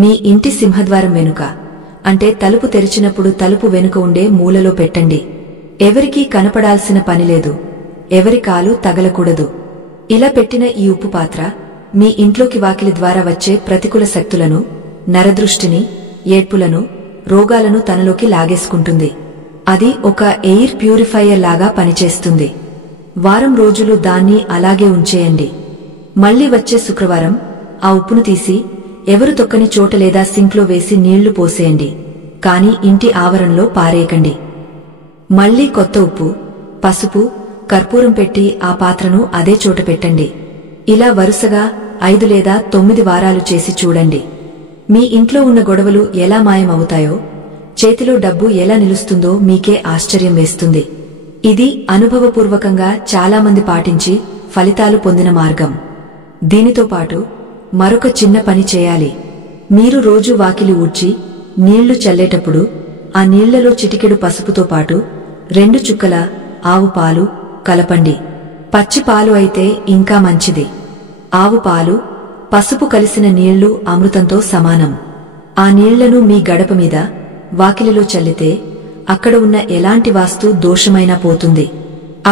మీ ఇంటి సింహద్వారం వెనుక, అంటే తలుపు తెరిచినప్పుడు తలుపు వెనుక ఉండే మూలలో పెట్టండి. ఎవరికీ కనపడాల్సిన పనిలేదు, ఎవరి కాలు తగలకూడదు. ఇలా పెట్టిన ఈ ఉప్పు పాత్ర మీ ఇంట్లోకి వాకిలి ద్వారా వచ్చే ప్రతికూల శక్తులను, నరదృష్టిని, ఏడ్పులను, రోగాలను తనలోకి లాగేసుకుంటుంది. అది ఒక ఎయిర్ ప్యూరిఫైయర్ లాగా పనిచేస్తుంది. వారం రోజులు దాన్ని అలాగే ఉంచేయండి. మళ్లీ వచ్చే శుక్రవారం ఆ ఉప్పును తీసి ఎవరు తొక్కని చోట లేదా సింక్లో వేసి నీళ్లు పోసేయండి, కాని ఇంటి ఆవరణలో పారేయకండి. మళ్లీ కొత్త ఉప్పు, పసుపు, కర్పూరం పెట్టి ఆ పాత్రను అదే చోట పెట్టండి. ఇలా వరుసగా 5 లేదా 9 వారాలు చేసి చూడండి. మీ ఇంట్లో ఉన్న గొడవలు ఎలా మాయమవుతాయో, చేతిలో డబ్బు ఎలా నిలుస్తుందో మీకే ఆశ్చర్యం వేస్తుంది. ఇది అనుభవపూర్వకంగా చాలామంది పాటించి ఫలితాలు పొందిన మార్గం. దీనితో పాటు మరొక చిన్న పని చేయాలి. మీరు రోజూ వాకిలి ఊడ్చి నీళ్లు చల్లేటప్పుడు ఆ నీళ్లలో చిటికెడు పసుపుతో పాటు 2 చుక్కల ఆవు పాలు కలపండి. పచ్చి పాలు అయితే ఇంకా మంచిది. ఆవు పాలు, పసుపు కలిసిన నీళ్లు అమృతంతో సమానం. ఆ నీళ్లను మీ గడప మీద, వాకిలిలో చల్లితే అక్కడ ఉన్న ఎలాంటి వాస్తు దోషమైనా పోతుంది.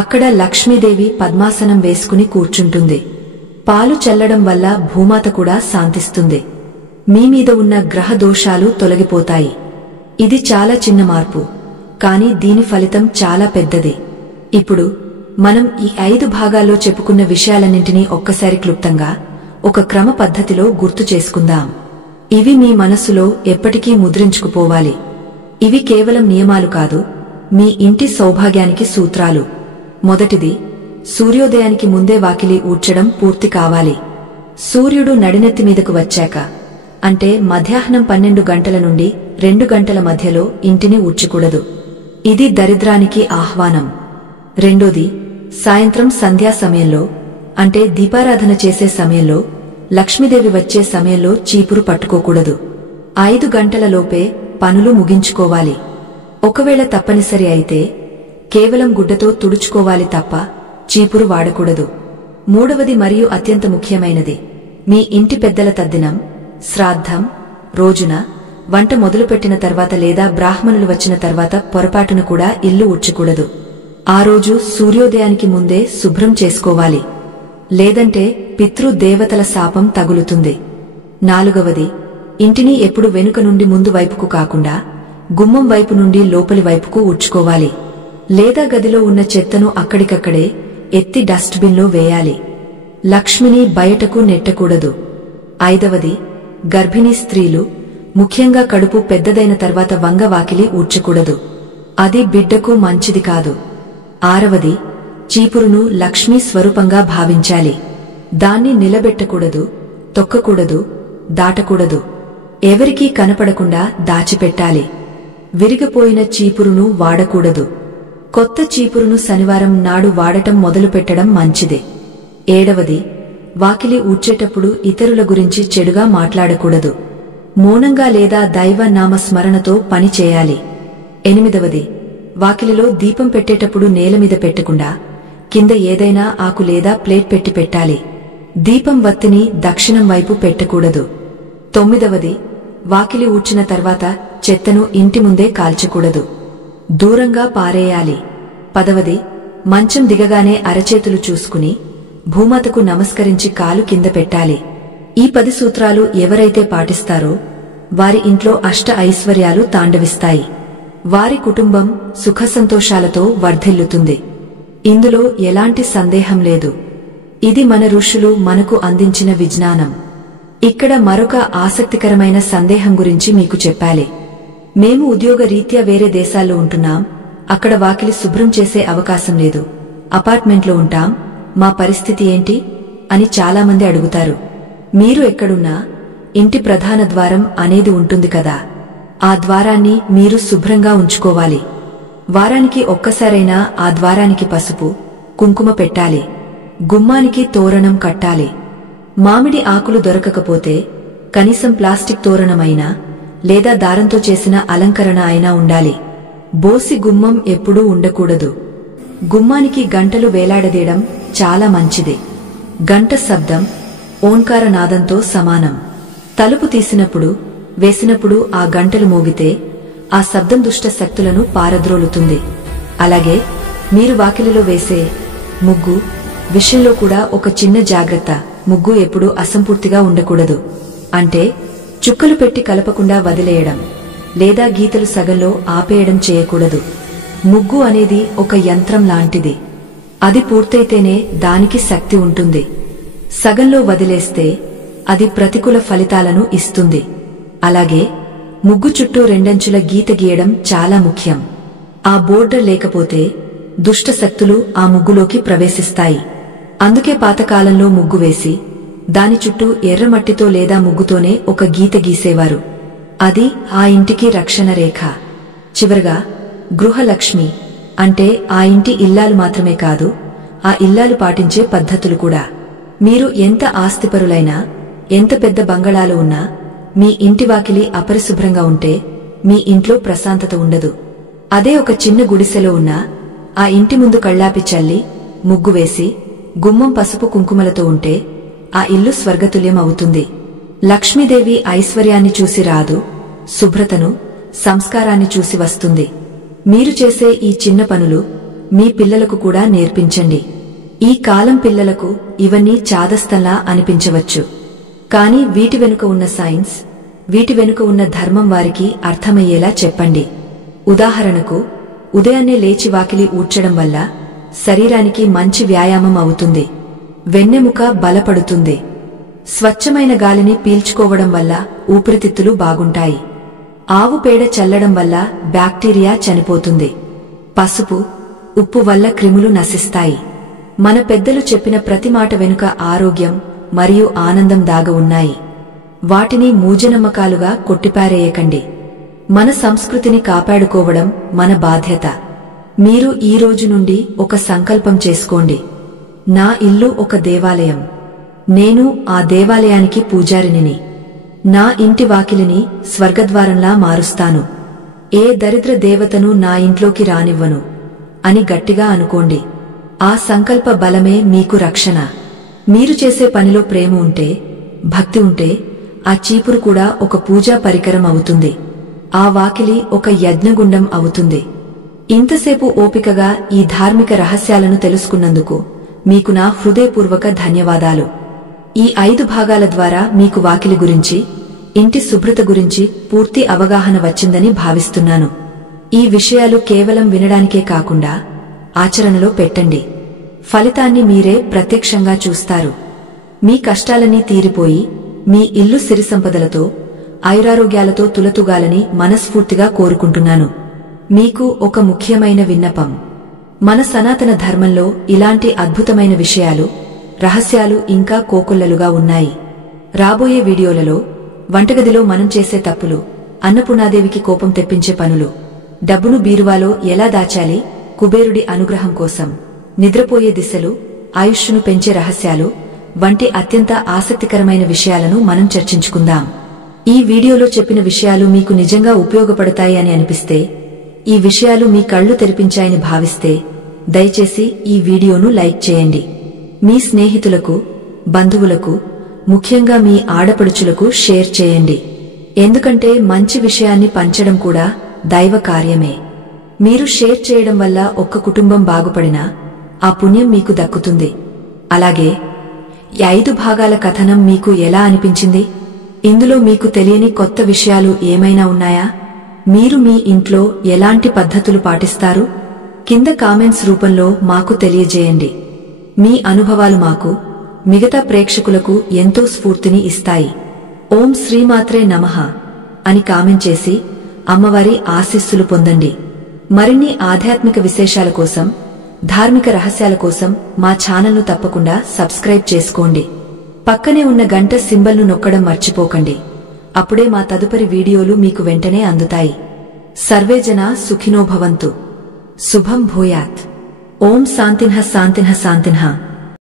అక్కడ లక్ష్మీదేవి పద్మాసనం వేసుకుని కూర్చుంటుంది. పాలు చల్లడం వల్ల భూమాత కూడా శాంతిస్తుంది. మీ మీద ఉన్న గ్రహ దోషాలు తొలగిపోతాయి. ఇది చాలా చిన్న మార్పు, కాని దీని ఫలితం చాలా పెద్దది. ఇప్పుడు మనం ఈ 5 భాగాల్లో చెప్పుకున్న విషయాలన్నింటినీ ఒక్కసారి క్లుప్తంగా ఒక క్రమ పద్ధతిలో గుర్తు చేసుకుందాం. ఇవి మీ మనస్సులో ఎప్పటికీ ముద్రించుకుపోవాలి. ఇవి కేవలం నియమాలు కాదు, మీ ఇంటి సౌభాగ్యానికి సూత్రాలు. మొదటిది, సూర్యోదయానికి ముందే వాకిలి ఊడ్చడం పూర్తి కావాలి. సూర్యుడు నడినెత్తి మీదకు వచ్చాక, అంటే మధ్యాహ్నం 12 గంటల నుండి 2 గంటల మధ్యలో ఇంటిని ఊడ్చకూడదు. ఇది దరిద్రానికి ఆహ్వానం. రెండోది, సాయంత్రం సంధ్యా సమయంలో, అంటే దీపారాధన చేసే సమయంలో, లక్ష్మీదేవి వచ్చే సమయంలో చీపురు పట్టుకోకూడదు. 5 గంటల లోపే పనులు ముగించుకోవాలి. ఒకవేళ తప్పనిసరి అయితే కేవలం గుడ్డతో తుడుచుకోవాలి తప్ప చీపురు వాడకూడదు. మూడవది మరియు అత్యంత ముఖ్యమైనది, మీ ఇంటి పెద్దల తద్దినం, శ్రాద్ధం రోజున వంట మొదలుపెట్టిన తర్వాత లేదా బ్రాహ్మణులు వచ్చిన తర్వాత పొరపాటున కూడా ఇల్లు ఊడ్చకూడదు. ఆ రోజు సూర్యోదయానికి ముందే శుభ్రం చేసుకోవాలి, లేదంటే పితృదేవతల శాపం తగులుతుంది. నాలుగవది, ఇంటిని ఎప్పుడు వెనుక నుండి ముందు వైపుకు కాకుండా గుమ్మం వైపు నుండి లోపలి వైపుకు ఊడ్చుకోవాలి, లేదా గదిలో ఉన్న చెత్తను అక్కడికక్కడే ఎత్తి డస్ట్బిన్లో వేయాలి. లక్ష్మిని బయటకు నెట్టకూడదు. ఐదవది, గర్భిణీ స్త్రీలు, ముఖ్యంగా కడుపు పెద్దదైన తర్వాత వంగ వాకిలి ఊడ్చకూడదు. అది బిడ్డకు మంచిది కాదు. ఆరవది, చీపురును లక్ష్మీ స్వరూపంగా భావించాలి. దాన్ని నిలబెట్టకూడదు, తొక్కకూడదు, దాటకూడదు. ఎవరికీ కనపడకుండా దాచిపెట్టాలి. విరిగిపోయిన చీపురును వాడకూడదు. కొత్త చీపురును శనివారం నాడు వాడటం మొదలుపెట్టడం మంచిదే. ఏడవది, వాకిలి ఊడ్చేటప్పుడు ఇతరుల గురించి చెడుగా మాట్లాడకూడదు. మౌనంగా లేదా దైవ నామస్మరణతో పని చేయాలి. ఎనిమిదవది, వాకిలిలో దీపం పెట్టేటప్పుడు నేలమీద పెట్టకుండా కింద ఏదైనా ఆకు లేదా ప్లేట్ పెట్టి పెట్టాలి. దీపం వత్తిని దక్షిణం వైపు పెట్టకూడదు. తొమ్మిదవది, వాకిలి ఊడ్చిన తర్వాత చెత్తను ఇంటి ముందే కాల్చకూడదు, దూరంగా పారేయాలి. పదవది, మంచం దిగగానే అరచేతులు చూసుకుని భూమాతకు నమస్కరించి కాలు కింద పెట్టాలి. ఈ 10 సూత్రాలు ఎవరైతే పాటిస్తారో వారి ఇంట్లో అష్ట ఐశ్వర్యాలు తాండవిస్తాయి. వారి కుటుంబం సుఖసంతోషాలతో వర్ధిల్లుతుంది. ఇందులో ఎలాంటి సందేహం లేదు. ఇది మన ఋషులు మనకు అందించిన విజ్ఞానం. ఇక్కడ మరొక ఆసక్తికరమైన సందేహం గురించి మీకు చెప్పాలి. మేము ఉద్యోగ రీత్యా వేరే దేశాల్లో ఉంటున్నాం, అక్కడ వాకిలి శుభ్రం చేసే అవకాశం లేదు, అపార్ట్మెంట్లో ఉంటాం, మా పరిస్థితి ఏంటి అని చాలామంది అడుగుతారు. మీరు ఎక్కడున్నా ఇంటి ప్రధాన ద్వారం అనేది ఉంటుంది కదా, ఆ ద్వారాన్ని మీరు శుభ్రంగా ఉంచుకోవాలి. వారానికి ఒక్కసారైనా ఆ ద్వారానికి పసుపు, కుంకుమ పెట్టాలి. గుమ్మానికి తోరణం కట్టాలి. మామిడి ఆకులు దొరకకపోతే కనీసం ప్లాస్టిక్ తోరణమైనా లేదా దారంతో చేసిన అలంకరణ అయినా ఉండాలి. బోసి గుమ్మం ఎప్పుడూ ఉండకూడదు. గుమ్మానికి గంటలు వేలాడదీయడం చాలా మంచిది. గంట శబ్దం ఓంకార నాదంతో సమానం. తలుపు తీసినప్పుడు, వేసినప్పుడు ఆ గంటలు మోగితే ఆ శబ్దం దుష్ట శక్తులను పారద్రోలుతుంది. అలాగే మీరు వాకిలిలో వేసే ముగ్గు విషయంలో కూడా ఒక చిన్న జాగ్రత్త. ముగ్గు ఎప్పుడూ అసంపూర్తిగా ఉండకూడదు. అంటే చుక్కలు పెట్టి కలపకుండా వదిలేయడం లేదా గీతలు సగంలో ఆపేయడం చేయకూడదు. ముగ్గు అనేది ఒక యంత్రం లాంటిది. అది పూర్తయితేనే దానికి శక్తి ఉంటుంది. సగంలో వదిలేస్తే అది ప్రతికూల ఫలితాలను ఇస్తుంది. అలాగే ముగ్గు చుట్టూ రెండంచుల గీత గీయడం చాలా ముఖ్యం. ఆ బోర్డర్ లేకపోతే దుష్ట శక్తులు ఆ ముగ్గులోకి ప్రవేశిస్తాయి. అందుకే పాతకాలంలో ముగ్గు వేసి దాని చుట్టూ ఎర్రమట్టితో లేదా ముగ్గుతోనే ఒక గీత గీసేవారు. అది ఆ ఇంటికి రక్షణ రేఖ. చివరగా గృహలక్ష్మి అంటే ఆ ఇంటి ఇల్లాలు మాత్రమే కాదు, ఆ ఇల్లాలు పాటించే పద్ధతులు కూడా. మీరు ఎంత ఆస్తిపరులైనా, ఎంత పెద్ద బంగళాలు ఉన్నా, మీ ఇంటి వాకిలి అపరిశుభ్రంగా ఉంటే మీ ఇంట్లో ప్రశాంతత ఉండదు. అదే ఒక చిన్న గుడిసెలో ఉన్నా, ఆ ఇంటి ముందు కళ్ళాపి చల్లి ముగ్గు వేసి గుమ్మం పసుపు కుంకుమలతో ఉంటే ఆ ఇల్లు స్వర్గతుల్యం అవుతుంది. లక్ష్మీదేవి ఐశ్వర్యాన్ని చూసి రాదు, శుభ్రతను, సంస్కారాన్ని చూసి వస్తుంది. మీరు చేసే ఈ చిన్న పనులు మీ పిల్లలకు కూడా నేర్పించండి. ఈ కాలం పిల్లలకు ఇవన్నీ చాదస్తంలా అనిపించవచ్చు. కాని వీటి వెనుక ఉన్న సైన్స్, వీటి వెనుక ఉన్న ధర్మం వారికి అర్థమయ్యేలా చెప్పండి. ఉదాహరణకు, ఉదయాన్నే లేచి వాకిలి ఊడ్చడం వల్ల శరీరానికి మంచి వ్యాయామం అవుతుంది, వెన్నెముక బలపడుతుంది. స్వచ్ఛమైన గాలిని పీల్చుకోవడం వల్ల ఊపిరితిత్తులు బాగుంటాయి. ఆవు పేడ చల్లడం వల్ల బ్యాక్టీరియా చనిపోతుంది. పసుపు, ఉప్పు వల్ల క్రిములు నశిస్తాయి. మన పెద్దలు చెప్పిన ప్రతి మాట వెనుక ఆరోగ్యం మరియు ఆనందం దాగ ఉన్నాయి. వాటిని మూఢనమ్మకాలుగా కొట్టిపారేయకండి. మన సంస్కృతిని కాపాడుకోవడం మన బాధ్యత. మీరు ఈ రోజు నుండి ఒక సంకల్పం చేసుకోండి. నా ఇల్లు ఒక దేవాలయం. నేను ఆ దేవాలయానికి పూజారిని. నా ఇంటి వాకిలిని స్వర్గద్వారంలా మారుస్తాను. ఏ దరిద్ర దేవతను నా ఇంట్లోకి రానివ్వను అని గట్టిగా అనుకోండి. ఆ సంకల్ప బలమే మీకు రక్షణ. మీరు చేసే పనిలో ప్రేమ ఉంటే, భక్తి ఉంటే, ఆ చీపురు కూడా ఒక పూజా పరికరం అవుతుంది. ఆ వాకిలి ఒక యజ్ఞగుండం అవుతుంది. ఇంతసేపు ఓపికగా ఈ ధార్మిక రహస్యాలను తెలుసుకున్నందుకు మీకు నా హృదయపూర్వక ధన్యవాదాలు. ఈ 5 భాగాల ద్వారా మీకు వాకిలి గురించి, ఇంటి శుభ్రత గురించి పూర్తి అవగాహన వచ్చిందని భావిస్తున్నాను. ఈ విషయాలు కేవలం వినడానికే కాకుండా ఆచరణలో పెట్టండి. ఫలితాన్ని మీరే ప్రత్యక్షంగా చూస్తారు. మీ కష్టాలన్నీ తీరిపోయి మీ ఇల్లు సిరి సంపదలతో, ఆయురారోగ్యాలతో తులతూగాలని మనస్ఫూర్తిగా కోరుకుంటున్నాను. మీకు ఒక ముఖ్యమైన విన్నపం. మన సనాతన ధర్మంలో ఇలాంటి అద్భుతమైన విషయాలు, రహస్యాలు ఇంకా కోకొల్లలుగా ఉన్నాయి. రాబోయే వీడియోలలో వంటగదిలో మనం చేసే తప్పులు, అన్నపూర్ణాదేవికి కోపం తెప్పించే పనులు, డబ్బును బీరువాలో ఎలా దాచాలి, కుబేరుడి అనుగ్రహం కోసం, నిద్రపోయే దిశలు, ఆయుష్ను పెంచే రహస్యాలు వంటి అత్యంత ఆసక్తికరమైన విషయాలను మనం చర్చించుకుందాం. ఈ వీడియోలో చెప్పిన విషయాలు మీకు నిజంగా ఉపయోగపడతాయి అని అనిపిస్తే, ఈ విషయాలు మీ కళ్లు తెరిపించాయని భావిస్తే దయచేసి ఈ వీడియోను లైక్ చేయండి. మీ స్నేహితులకు, బంధువులకు, ముఖ్యంగా మీ ఆడపడుచులకు షేర్ చేయండి. ఎందుకంటే మంచి విషయాన్ని పంచడం కూడా దైవ కార్యమే. మీరు షేర్ చేయడం వల్ల ఒక్క కుటుంబం బాగుపడినా ఆ పుణ్యం మీకు దక్కుతుంది. అలాగే ఈ 5 భాగాల కథనం మీకు ఎలా అనిపించింది? ఇందులో మీకు తెలియని కొత్త విషయాలు ఏమైనా ఉన్నాయా? మీరు మీ ఇంట్లో ఎలాంటి పద్ధతులు పాటిస్తారు? కింద కామెంట్స్ రూపంలో మాకు తెలియజేయండి. మీ అనుభవాలు మాకు, మిగతా ప్రేక్షకులకు ఎంతో స్ఫూర్తిని ఇస్తాయి. ఓం శ్రీమాత్రే నమః అని కామెంట్ చేసి అమ్మవారి ఆశీస్సులు పొందండి. మరిన్ని ఆధ్యాత్మిక విశేషాల కోసం, ధార్మిక రహస్యాల కోసం మా ఛానల్ను తప్పకుండా సబ్స్క్రైబ్ చేసుకోండి. పక్కనే ఉన్న గంట సింబల్ను నొక్కడం మర్చిపోకండి. అప్పుడే మా తదుపరి వీడియోలు మీకు వెంటనే అందుతాయి. సర్వే జనా సుఖినో భవంతు. శుభం భూయాత్. ఓం శాంతిన్హ శాంతిన్హ శాంతిన్హ.